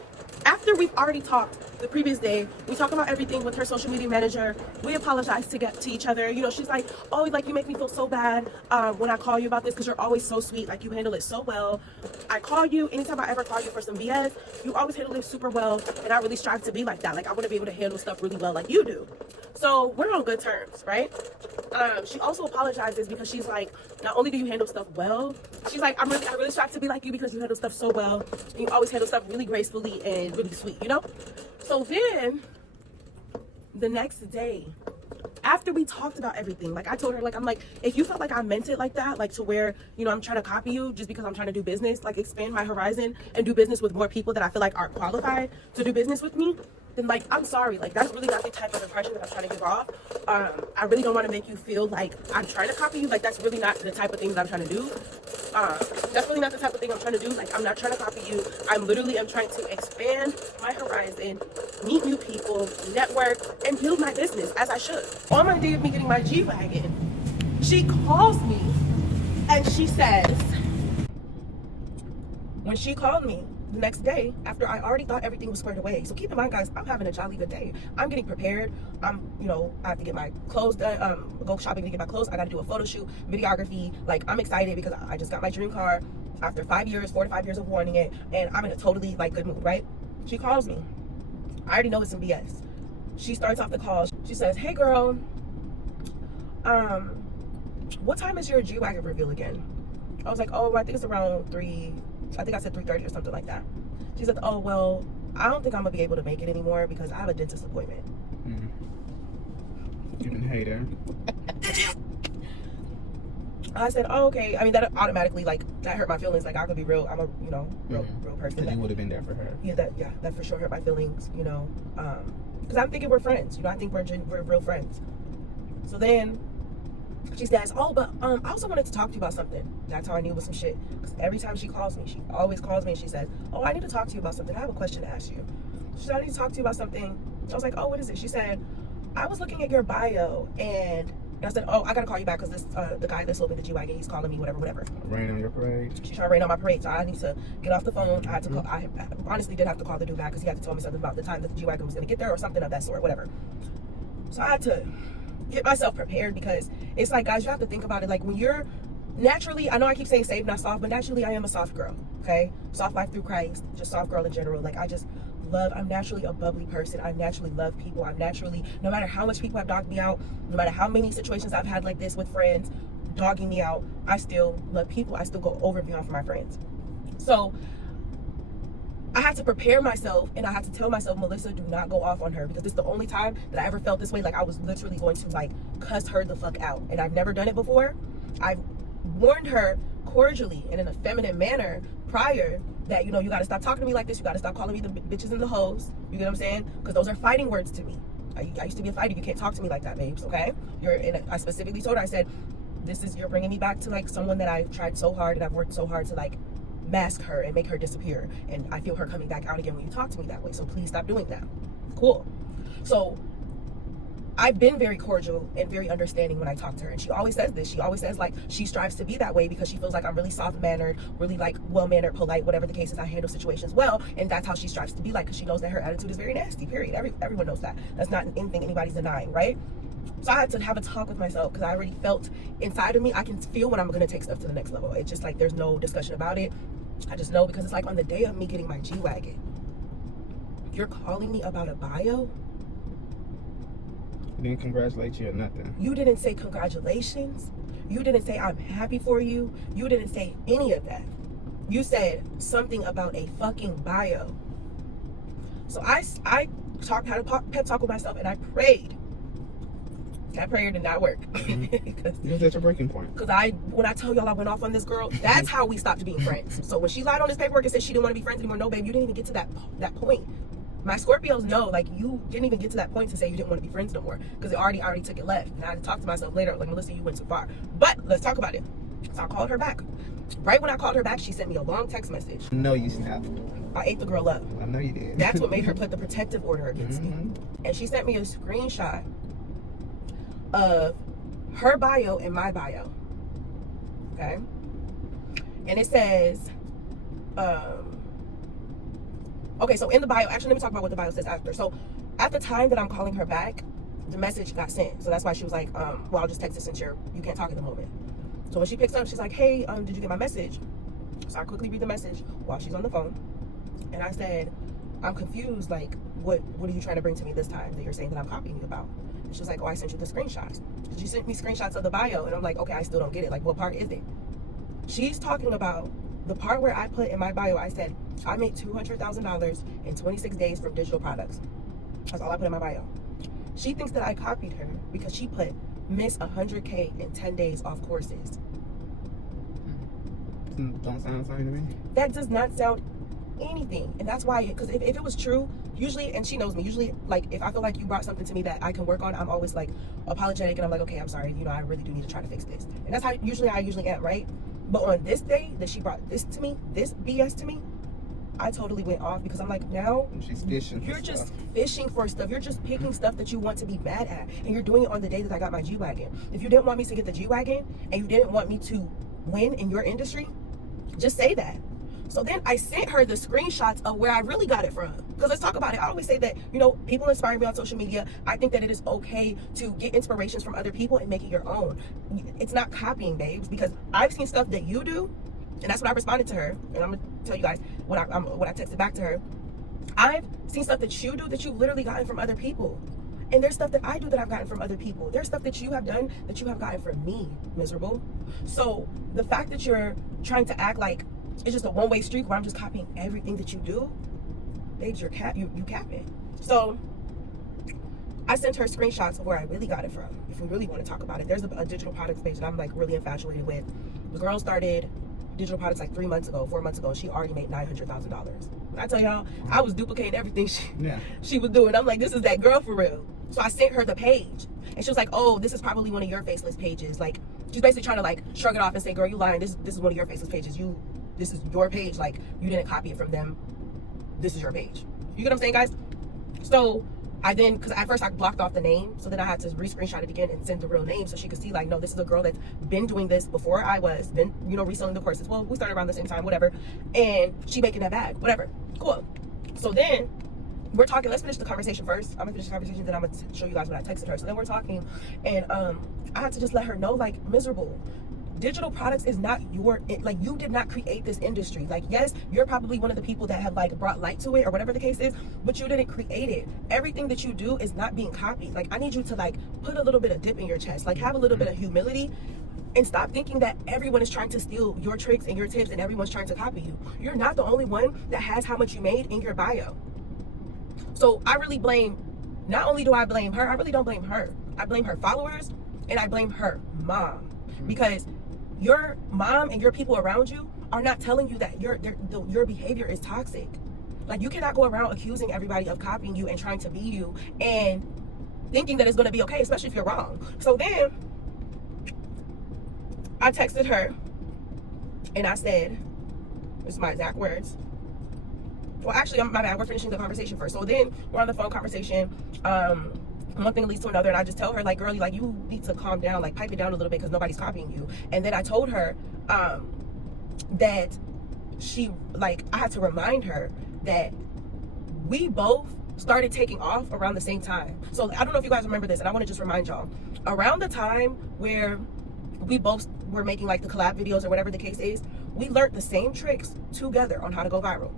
after we've already talked the previous day, we talk about everything with her social media manager, we apologize to each other. You know, she's like, oh, like, you make me feel so bad when I call you about this, because you're always so sweet. Like, you handle it so well. I call you, anytime I ever call you for some BS, you always handle it super well, and I really strive to be like that. Like, I want to be able to handle stuff really well like you do. So we're on good terms, right? She also apologizes because she's like, not only do you handle stuff well, she's like, I really strive to be like you because you handle stuff so well, and you always handle stuff really gracefully and really sweet, you know? So then, the next day, after we talked about everything, like, I told her, like, I'm like, if you felt like I meant it like that, like, to where, you know, I'm trying to copy you just because I'm trying to do business, like, expand my horizon and do business with more people that I feel like are qualified to do business with me, then, like, I'm sorry. Like, that's really not the type of impression that I'm trying to give off. I really don't want to make you feel like I'm trying to copy you. Like, that's really not the type of thing that I'm trying to do. That's really not the type of thing I'm trying to do. Like, I'm not trying to copy you. I literally am trying to expand my horizon, meet new people, network, and build my business as I should. On my day of me getting my G-Wagon, she calls me and she says, when she called me the next day, after I already thought everything was squared away. So keep in mind, guys, I'm having a jolly good day. I'm getting prepared. You know, I have to get my clothes done, go shopping to get my clothes. I got to do a photo shoot, videography. Like, I'm excited because I just got my dream car after 4 to 5 years of wanting it, and I'm in a totally, like, good mood, right? She calls me. I already know it's some BS. She starts off the call. She says, hey, girl, what time is your G-Wagon reveal again? I was like, oh, I think it's around 3. I think I said 3:30 or something like that. She said, oh, well, I don't think I'm gonna be able to make it anymore because I have a dentist appointment. You can hate her. I said, oh, okay. I mean, that automatically, like, that hurt my feelings. Like, I could be real. I'm a, you know, real person. Because you would have been there for her. Yeah, that for sure hurt my feelings, you know. Because I'm thinking we're friends. You know, I think we're real friends. So then she says, oh, but I also wanted to talk to you about something. That's how I knew it was some shit. Because every time she calls me, she always calls me and she says, oh, I need to talk to you about something. I have a question to ask you. She said, I need to talk to you about something. I was like, oh, what is it? She said, I was looking at your bio and I said, oh, I gotta call you back because this the guy that's opening the G-Wagon, he's calling me, whatever. Rain on your parade. She's trying to rain on my parade, so I need to get off the phone. I had to call, I honestly did have to call the dude back because he had to tell me something about the time that the G-Wagon was gonna get there or something of that sort, whatever. So I had to get myself prepared because it's like, guys, you have to think about it. Like, when you're naturally, I know I keep saying safe, not soft, but naturally I am a soft girl, okay? Soft life through Christ, just soft girl in general. Like, I just I'm naturally a bubbly person. I naturally love people. I'm naturally, no matter how much people have dogged me out, no matter how many situations I've had like this with friends dogging me out, I still love people. I still go over and beyond for my friends. So I had to prepare myself, and I had to tell myself, Melissa, do not go off on her, because this is the only time that I ever felt this way. Like I was literally going to like cuss her the fuck out, and I've never done it before. I've warned her cordially and in a feminine manner prior that, you know, you got to stop talking to me like this. You got to stop calling me the bitches and the hoes. You get what I'm saying? Because those are fighting words to me. I used to be a fighter. You can't talk to me like that, babes. Okay? I specifically told her, I said, you're bringing me back to like someone that I've tried so hard and I've worked so hard to like mask her and make her disappear, and I feel her coming back out again when you talk to me that way, so please stop doing that. Cool. So I've been very cordial and very understanding when I talk to her, and she always says this. She always says like she strives to be that way because she feels like I'm really soft-mannered, really like well-mannered, polite, whatever the case is. I handle situations well, and that's how she strives to be like, because she knows that her attitude is very nasty, period. Everyone knows that. That's not anything anybody's denying, right? So I had to have a talk with myself, because I already felt inside of me, I can feel when I'm going to take stuff to the next level. It's just like there's no discussion about it. I just know, because it's like on the day of me getting my G-Wagon, you're calling me about a bio? Didn't congratulate you or nothing. You didn't say congratulations. You didn't say I'm happy for you. You didn't say any of that. You said something about a fucking bio. So I had a pep talk with myself, and I prayed. That prayer did not work. Because that's a breaking point. Because when I tell y'all I went off on this girl, that's how we stopped being friends. So when she lied on this paperwork and said she didn't want to be friends anymore, no, babe, you didn't even get to that point. My Scorpios know, like, you didn't even get to that point to say you didn't want to be friends no more, because it already took it left. And I had to talk to myself later, like, Melissa, you went too far. But let's talk about it. So I called her back. Right when I called her back, she sent me a long text message. No, you snapped. I ate the girl up. I know you did. That's what made her put the protective order against me. And she sent me a screenshot of her bio and my bio. Okay? And it says, okay, so in the bio, actually, let me talk about what the bio says after. So at the time that I'm calling her back, the message got sent. So that's why she was like, well, I'll just text it since you can't talk at the moment. So when she picks up, she's like, hey, did you get my message? So I quickly read the message while she's on the phone. And I said, I'm confused. Like, what are you trying to bring to me this time that you're saying that I'm copying you about? And she was like, oh, I sent you the screenshots. She sent me screenshots of the bio. And I'm like, okay, I still don't get it. Like, what part is it? She's talking about the part where I put in my bio, I said, I made $200,000 in 26 days from digital products. That's all I put in my bio. She thinks that I copied her because she put miss 100K in 10 days off courses. Don't sound something to me. That does not sound anything. And that's why, because if it was true, usually, and she knows me, usually, like, if I feel like you brought something to me that I can work on, I'm always like apologetic, and I'm like, okay, I'm sorry, I really do need to try to fix this. And that's how I usually am, right? But on this day that she brought this to me, this BS to me, I totally went off, because I'm like, now she's fishing. You're just fishing for stuff. You're just picking stuff that you want to be mad at, and you're doing it on the day that I got my G-Wagon. If you didn't want me to get the G-Wagon and you didn't want me to win in your industry, just say that. So then I sent her the screenshots of where I really got it from. Because let's talk about it. I always say that, people inspire me on social media. I think that it is okay to get inspirations from other people and make it your own. It's not copying, babes, because I've seen stuff that you do, and that's what I responded to her. And I'm going to tell you guys what I texted back to her. I've seen stuff that you do that you've literally gotten from other people. And there's stuff that I do that I've gotten from other people. There's stuff that you have done that you have gotten from me, miserable. So the fact that you're trying to act like it's just a one-way street where I'm just copying everything that you do, babes, you capping. So I sent her screenshots of where I really got it from. If we really want to talk about it, there's a digital products page that I'm like really infatuated with. The girl started digital products like 4 months ago, and she already made $900,000. When I tell y'all, I was duplicating everything she was doing. I'm like, this is that girl for real. So I sent her the page, and she was like, oh, this is probably one of your faceless pages. Like, she's basically trying to like shrug it off and say, girl, you lying. This is one of your faceless pages. This is your page. Like, you didn't copy it from them. This is your page. You get what I'm saying, guys? So I then, because at first I blocked off the name, so then I had to re-screenshot it again and send the real name so she could see, like, no, this is a girl that's been doing this before I was, been, reselling the courses. Well, we started around the same time, whatever. And she making that bag, whatever. Cool. So then we're talking, let's finish the conversation first. I'm gonna finish the conversation, then I'm gonna show you guys what I texted her. So then we're talking, and I had to just let her know, like, miserable. digital products is not your, like, you did not create this industry. Like, yes, you're probably one of the people that have like brought light to it or whatever the case is, but you didn't create it. Everything that you do is not being copied. Like, I need you to like put a little bit of dip in your chest, like have a little bit of humility, and stop thinking that everyone is trying to steal your tricks and your tips and everyone's trying to copy you. You're not the only one that has how much you made in your bio. So I really blame, not only do I blame her, I really don't blame her. I blame her followers and I blame her mom, because your mom and your people around you are not telling you that your behavior is toxic. Like, you cannot go around accusing everybody of copying you and trying to be you and thinking that it's going to be okay, especially if you're wrong. So then I texted her and I said, this is my exact words. Well, actually, my bad, we're finishing the conversation first. So then we're on the phone conversation. One thing leads to another, and I just tell her, like, girlie, like, you need to calm down, like, pipe it down a little bit, because nobody's copying you. And then I told her that she, like, I had to remind her that we both started taking off around the same time. So I don't know if you guys remember this, and I want to just remind y'all, around the time where we both were making like the collab videos or whatever the case is, we learned the same tricks together on how to go viral.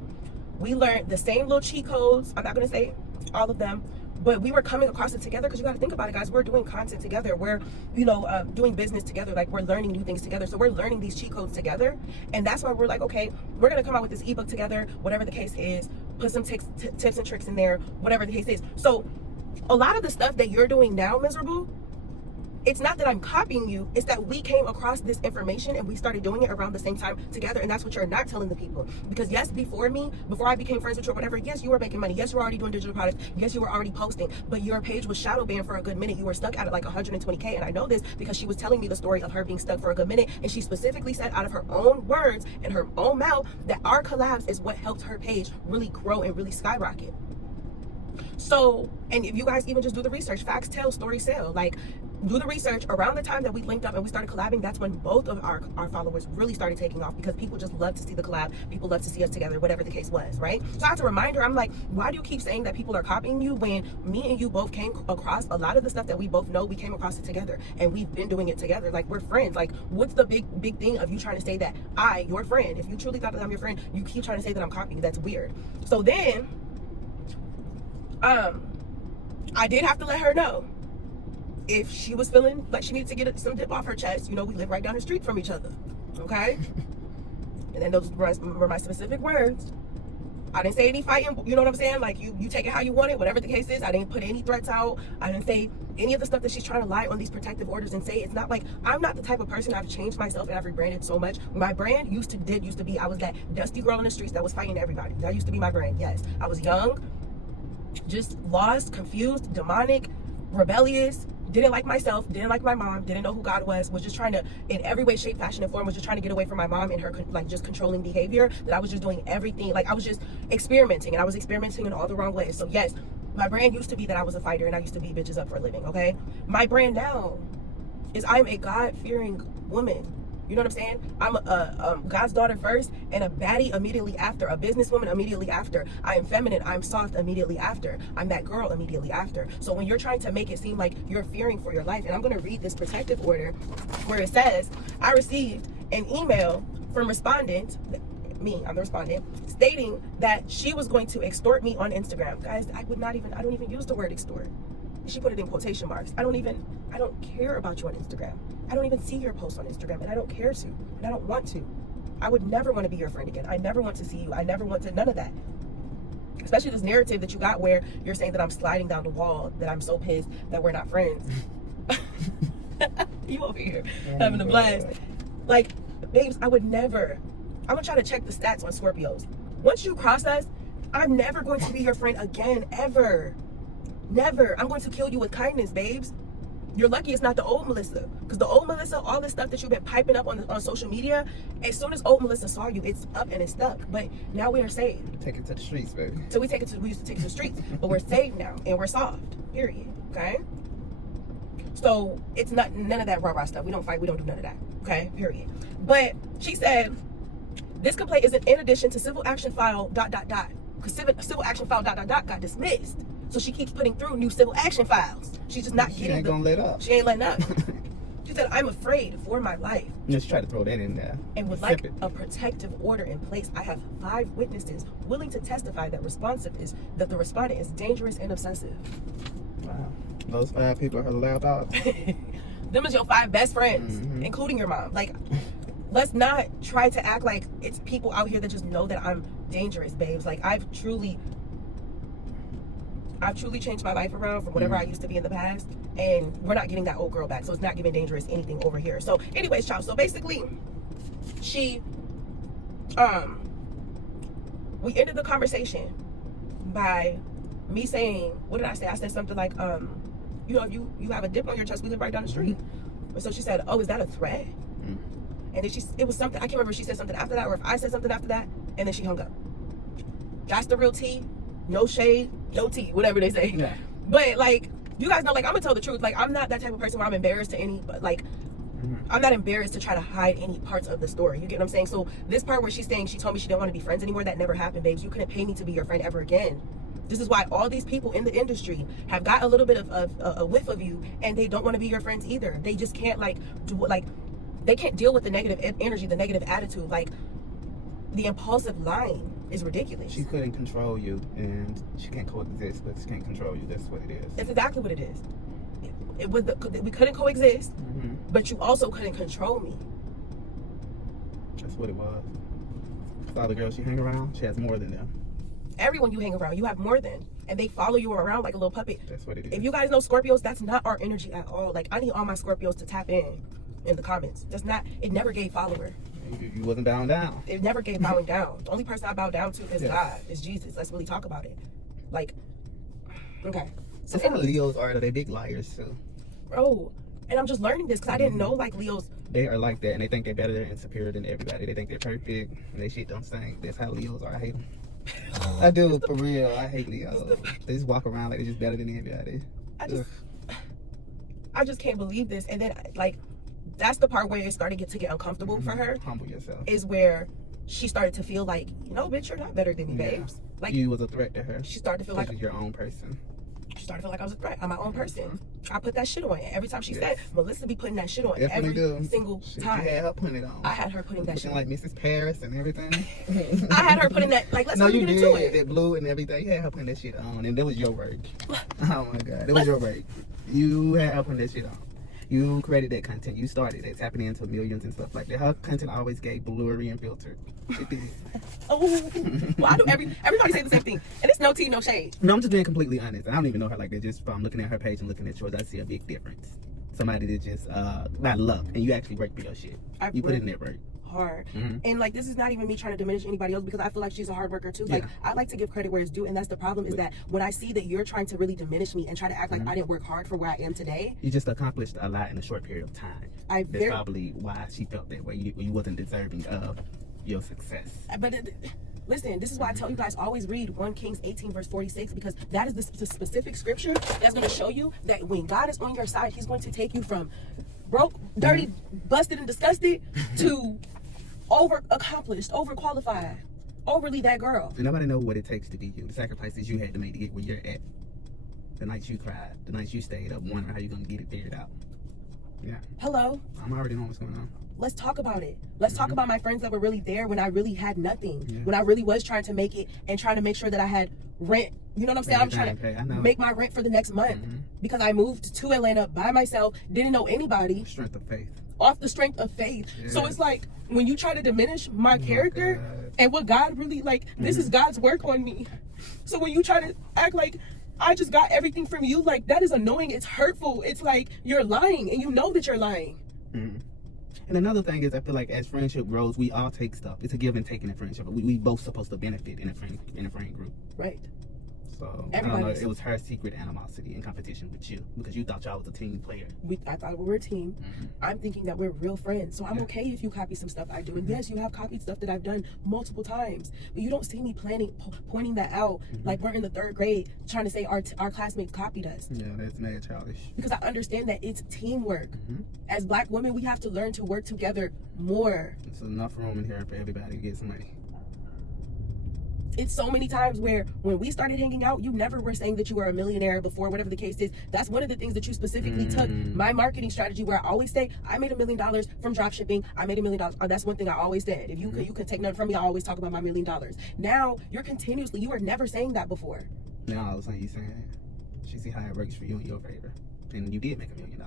We learned the same little cheat codes. I'm not going to say all of them, but we were coming across it together, because you got to think about it, guys. We're doing content together. We're, you know, doing business together. Like, we're learning new things together. So we're learning these cheat codes together. And that's why we're like, okay, we're going to come out with this ebook together, whatever the case is, put some tips and tricks in there, whatever the case is. So a lot of the stuff that you're doing now, Miserable, it's not that I'm copying you, it's that we came across this information and we started doing it around the same time together. And that's what you're not telling the people. Because yes, before I became friends with you or whatever, yes, you were making money. Yes, you were already doing digital products. Yes, you were already posting, but your page was shadow banned for a good minute. You were stuck at it like 120K. And I know this because she was telling me the story of her being stuck for a good minute. And she specifically said out of her own words and her own mouth that our collabs is what helped her page really grow and really skyrocket. So, and if you guys even just do the research, facts tell, stories sell. Like, do the research. Around the time that we linked up and we started collabing, that's when both of our followers really started taking off, because people just love to see the collab. People love to see us together, whatever the case was, right? So I had to remind her, I'm like, why do you keep saying that people are copying you when me and you both came across a lot of the stuff that we both know, we came across it together and we've been doing it together. Like, we're friends. Like, what's the big thing of you trying to say that your friend, if you truly thought that I'm your friend, you keep trying to say that I'm copying you? That's weird. So then I did have to let her know if she was feeling like she needed to get some dip off her chest. You know, we live right down the street from each other, okay? And then those were my specific words. I didn't say any fighting, you know what I'm saying? Like, you take it how you want it, whatever the case is. I didn't put any threats out. I didn't say any of the stuff that she's trying to lie on these protective orders and say. It's not like, I'm not the type of person, I've changed myself and I've rebranded so much. My brand used to be, I was that dusty girl in the streets that was fighting everybody. That used to be my brand, yes. I was young, just lost, confused, demonic, rebellious, didn't like myself, didn't like my mom, didn't know who God was just trying to, in every way, shape, fashion, and form, was just trying to get away from my mom and her, like, just controlling behavior, that I was just doing everything. Like, I was just experimenting, and I was experimenting in all the wrong ways. So yes, my brand used to be that I was a fighter and I used to beat bitches up for a living, okay? My brand now is I'm a God-fearing woman. You know what I'm saying? I'm a God's daughter first, and a baddie immediately after, a businesswoman immediately after. I am feminine, I'm soft immediately after. I'm that girl immediately after. So when you're trying to make it seem like you're fearing for your life, and I'm gonna read this protective order where it says, I received an email from respondent, me, I'm the respondent, stating that she was going to extort me on Instagram. Guys, I don't even use the word extort. She put it in quotation marks. I don't care about you on Instagram. I don't even see your posts on Instagram, and I don't care to, and I don't want to. I would never want to be your friend again. I never want to see you. I never want to, none of that. Especially this narrative that you got where you're saying that I'm sliding down the wall, that I'm so pissed that we're not friends. You over here having a blast. Like, babes, I'm gonna try to check the stats on Scorpios. Once you cross us, I'm never going to be your friend again, ever. Never. I'm going to kill you with kindness, babes. You're lucky it's not the old Melissa, because the old Melissa, all this stuff that you've been piping up on social media, as soon as old Melissa saw you, it's up and it's stuck. But now we are saved. Take it to the streets, baby. So we used to take it to the streets, but we're saved now and we're soft. Period. Okay. So it's not none of that rah-rah stuff. We don't fight. We don't do none of that. Okay. Period. But she said this complaint is in addition to civil action file ... because civil action file ... got dismissed. So she keeps putting through new civil action files. She's just not getting them. She ain't letting up. She said, I'm afraid for my life. Just try to throw that in there. And would like a protective order in place. I have 5 witnesses willing to testify that the respondent is dangerous and obsessive. Wow. Those 5 people are her lapdogs. Them is your 5 best friends, including your mom. Like, let's not try to act like it's people out here that just know that I'm dangerous, babes. Like, I've truly changed my life around from whatever I used to be in the past, and we're not getting that old girl back, so it's not giving dangerous anything over here. So anyways, child, so basically she we ended the conversation by me saying, what did I say? I said something like, you know, if you have a dip on your chest, we live right down the street. And so she said, oh, is that a threat? And then it was something, I can't remember if she said something after that or if I said something after that, and then she hung up. That's the real tea. No shade, no tea, whatever they say. Yeah. But like, you guys know, like, I'm gonna tell the truth. Like, I'm not that type of person where I'm embarrassed to any, but like, I'm not embarrassed to try to hide any parts of the story. You get what I'm saying? So this part where she's saying she told me she didn't want to be friends anymore, that never happened, babes. You couldn't pay me to be your friend ever again. This is why all these people in the industry have got a little bit of a whiff of you, and they don't want to be your friends either. They just can't they can't deal with the negative energy, the negative attitude. Like, the impulsive lying is ridiculous. She couldn't control you, and she can't coexist, but she can't control you. That's what it is. That's exactly what it is. We couldn't coexist, but you also couldn't control me. That's what it was. Because all the girls she hang around, she has more than them. Everyone you hang around, you have more than, and they follow you around like a little puppet. That's what it is. If you guys know Scorpios, that's not our energy at all. Like, I need all my Scorpios to tap in the comments. That's not, it never gave follower. You wasn't bowing down. It never gave bowing down. The only person I bow down to is God, is Jesus. Let's really talk about it. Like, okay. So some of Leos are, they big liars too. Bro, and I'm just learning this because I didn't know, like, Leos. They are like that, and they think they're better and superior than everybody. They think they're perfect, and they shit don't stink. That's how Leos are. I hate them. I do, for real. I hate Leos. They just walk around like they're just better than everybody. I just can't believe this. And then, like, that's the part where it started to get uncomfortable for her. Humble yourself. Is where she started to feel like, no, bitch, you're not better than me, babes. Like, you was a threat to her. She started to feel like you're your own person. She started to feel like I was a threat. I'm my own person. I put that shit on. And every time she said, Melissa be putting that shit on every single time. You had her putting it on. I had her putting that shit on. Like Mrs. Paris and everything. I had her putting that, like, let's not get into it. That blue and everything. You had her putting that shit on, and that was your work. Oh my God, that was your work. You had her putting that shit on. You created that content. You started it. Tapping into millions and stuff like that. Her content always gave blurry and filtered. It did. Oh, well, I do everybody say the same thing. And it's no tea, no shade. No, I'm just being completely honest. I don't even know her like that. Just from looking at her page and looking at yours, I see a big difference. Somebody that just, not luck. And you actually work for your shit. You put in that work. Hard. And like, this is not even me trying to diminish anybody else, because I feel like she's a hard worker too. Like, I like to give credit where it's due, and that's the problem, is that when I see that you're trying to really diminish me and try to act like I didn't work hard for where I am today. You just accomplished a lot in a short period of time. That's probably why she felt that way. You wasn't deserving of your success. But listen, this is why I tell you guys, always read 1 Kings 18 verse 46, because that is the specific scripture that's going to show you that when God is on your side, he's going to take you from broke, dirty, busted, and disgusted to over accomplished, overqualified, overly that girl. Nobody know what it takes to be you. The sacrifices you had to make to get where you're at. The nights you cried, the nights you stayed up wondering how you're gonna get it figured out. Yeah. Hello. I'm already knowing what's going on. Let's talk about it. Let's talk about my friends that were really there when I really had nothing. When I really was trying to make it and trying to make sure that I had rent. You know what I'm saying? I'm trying to make my rent for the next month because I moved to Atlanta by myself, didn't know anybody. Strength of faith. Off the strength of faith. So it's like, when you try to diminish my character and what God really, like, this is God's work on me. So when you try to act like I just got everything from you, like, that is annoying. It's hurtful. It's like you're lying, and you know that you're lying. And another thing is, I feel like as friendship grows, we all take stuff. It's a give and take in a friendship. We both supposed to benefit in a friend group. Right. So I don't know, it was her secret animosity and competition with you because you thought y'all was a team player. I thought we were a team. I'm thinking that we're real friends. So I'm okay if you copy some stuff I do. And yes, you have copied stuff that I've done multiple times. But you don't see me pointing that out like we're in the 3rd grade trying to say our classmates copied us. Yeah, that's mad childish. Because I understand that it's teamwork. As Black women, we have to learn to work together more. There's enough room in here for everybody to get some money. it's so many times where when we started hanging out, you never were saying that you were a millionaire before, whatever the case is. That's one of the things that you specifically took my marketing strategy, where I always say, I made $1 million from drop shipping. I made $1 million. That's one thing I always said. If you could take nothing from me, I always talk about my $1 million. Now you're continuously, you were never saying that before. Now all of a sudden you saying it. She see how it works for you in your favor. And you did make $1 million.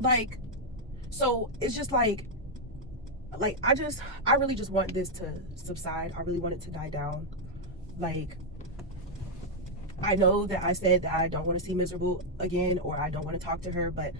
Like, so it's just like I really just want this to subside. I really want it to die down. Like, I know that I said that I don't want to see miserable again, or I don't want to talk to her, but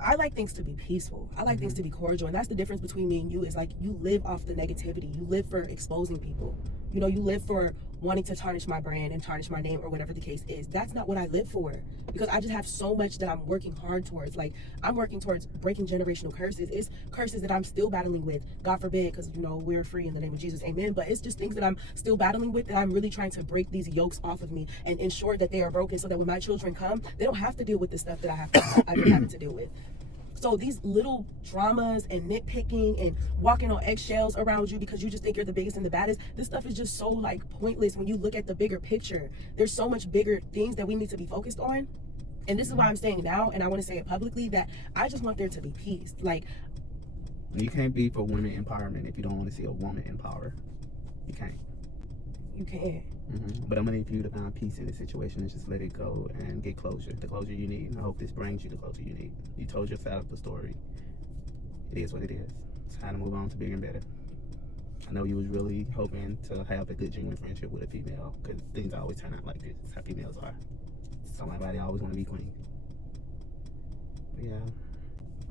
I like things to be peaceful. I like things to be cordial. And that's the difference between me and you, is like, you live off the negativity. You live for exposing people. You know, you live for wanting to tarnish my brand and tarnish my name, or whatever the case is. That's not what I live for, because I just have so much that I'm working hard towards. Like, I'm working towards breaking generational curses. It's curses that I'm still battling with, God forbid, because, you know, we're free in the name of Jesus, amen. But it's just things that I'm still battling with, that I'm really trying to break these yokes off of me and ensure that they are broken, so that when my children come, they don't have to deal with the stuff that I've been having to deal with. So these little dramas and nitpicking and walking on eggshells around you because you just think you're the biggest and the baddest, this stuff is just so like pointless when you look at the bigger picture. There's so much bigger things that we need to be focused on. And this is why I'm saying now, and I want to say it publicly, that I just want there to be peace. Like, you can't be for women empowerment if you don't want to see a woman empower. You can't. You can't. But I'm gonna need for you to find peace in this situation and just let it go and get closure, the closure you need. And I hope this brings you the closure you need. You told your side of the story. It is what it is. It's time to move on to bigger and better. I know you was really hoping to have a good, genuine friendship with a female, because things always turn out like this. It's how females are. Somebody always want to be queen. But yeah.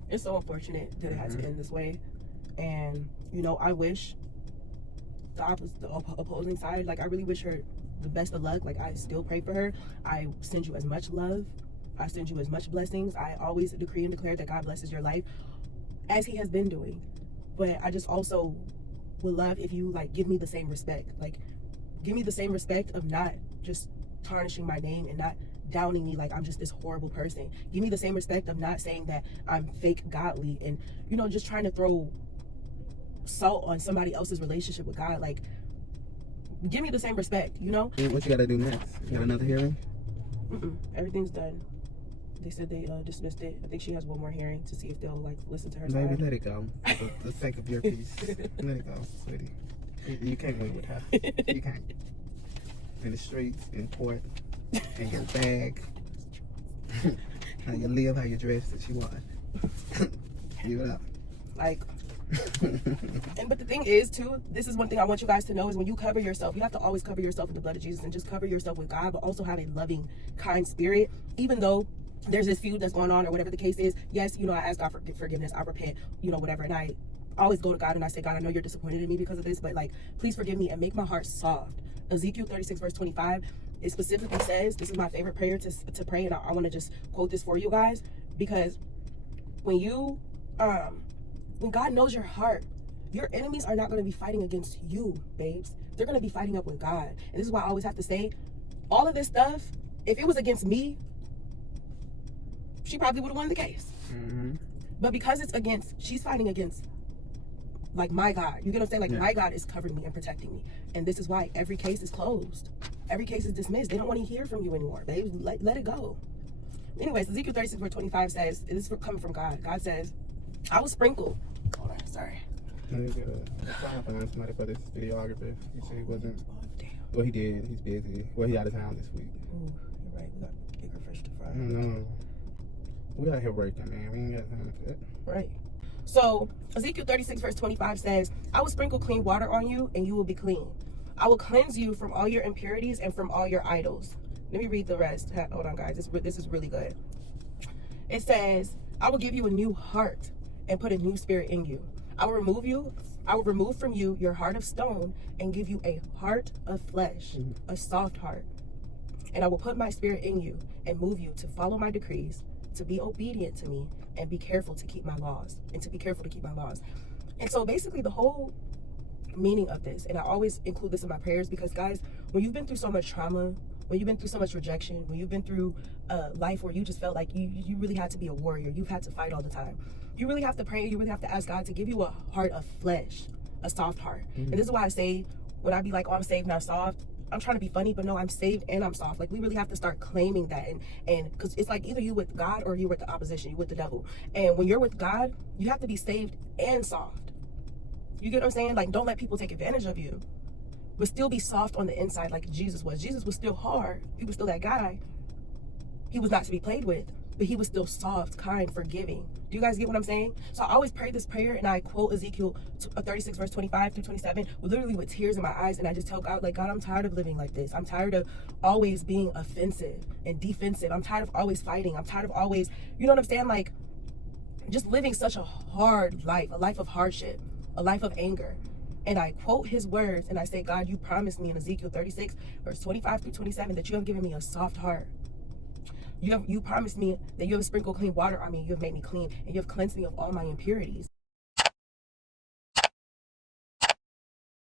It's so unfortunate that it had to end this way. And, you know, I wish the opposing side, like, I really wish her the best of luck. Like, I still pray for her. I send you as much love. I send you as much blessings. I always decree and declare that God blesses your life, as he has been doing. But I just also would love if you, like, give me the same respect. Like, give me the same respect of not just tarnishing my name and not downing me like I'm just this horrible person. Give me the same respect of not saying that I'm fake godly and, you know, just trying to throw salt on somebody else's relationship with God. Like, give me the same respect, you know? What you gotta do next? You got another hearing? Everything's done. They said they dismissed it. I think she has one more hearing to see if they'll, like, listen to her Baby, side. let it go. For the sake of your peace. Let it go, sweetie. You can't win with her. You can't. In the streets, in court, in your bag. How you live, how you dress, that she want. Give it up. Like, but the thing is too, this is one thing I want you guys to know, is when you cover yourself, you have to always cover yourself in the blood of Jesus, and just cover yourself with God, but also have a loving, kind spirit. Even though there's this feud that's going on, or whatever the case is, yes, you know, I ask God for forgiveness, I repent, you know, whatever, and I always go to God and I say, God, I know you're disappointed in me because of this, but, like, please forgive me and make my heart soft. Ezekiel 36 verse 25, it specifically says, this is my favorite prayer to pray, and I want to just quote this for you guys, because when you when God knows your heart, your enemies are not going to be fighting against you, babes. They're going to be fighting up with God. And this is why I always have to say, all of this stuff, if it was against me, she probably would have won the case. But because it's against, she's fighting against, like, my God. You get what I'm saying? Like, my God is covering me and protecting me. And this is why every case is closed. Every case is dismissed. They don't want to hear from you anymore, babes. Let it go. Anyways, Ezekiel 36 verse 25 says, this is coming from God. God says, I will sprinkle. Hold on, sorry. Somebody for this videographer. He said he wasn't. Well, he did. He's busy. Well, he out of town this week. Ooh, you're right. We got bigger fish to fry. I don't know. We out here working, man. We ain't got time for that. Right. So Ezekiel 36 verse 25 says, I will sprinkle clean water on you, and you will be clean. I will cleanse you from all your impurities and from all your idols. Let me read the rest. Hold on, guys. This is really good. It says, I will give you a new heart and put a new spirit in you. I will remove from you your heart of stone and give you a heart of flesh, a soft heart. And I will put my spirit in you and move you to follow my decrees, to be obedient to me, and be careful to keep my laws, And so basically the whole meaning of this, and I always include this in my prayers, because, guys, when you've been through so much trauma, when you've been through so much rejection, when you've been through a life where you just felt like you really had to be a warrior, you've had to fight all the time, you really have to pray, you really have to ask God to give you a heart of flesh, a soft heart. And this is why I say, when I be like, oh, I'm saved, not soft, I'm trying to be funny, but no, I'm saved and I'm soft. Like, we really have to start claiming that. And because it's like either you with God or you with the opposition, you with the devil. And when you're with God, you have to be saved and soft. You get what I'm saying? Like, don't let people take advantage of you, but still be soft on the inside like Jesus was. Jesus was still hard. He was still that guy. He was not to be played with, but he was still soft, kind, forgiving. Do you guys get what I'm saying? So I always pray this prayer, and I quote Ezekiel 36 verse 25 through 27, literally with tears in my eyes, and I just tell God, like, God, I'm tired of living like this. I'm tired of always being offensive and defensive. I'm tired of always fighting. I'm tired of always, you know what I'm saying? Like, just living such a hard life, a life of hardship, a life of anger. And I quote his words, and I say, God, you promised me in Ezekiel 36 verse 25 through 27 that you have given me a soft heart. You promised me that you have sprinkled clean water on me. You have made me clean, and you have cleansed me of all my impurities.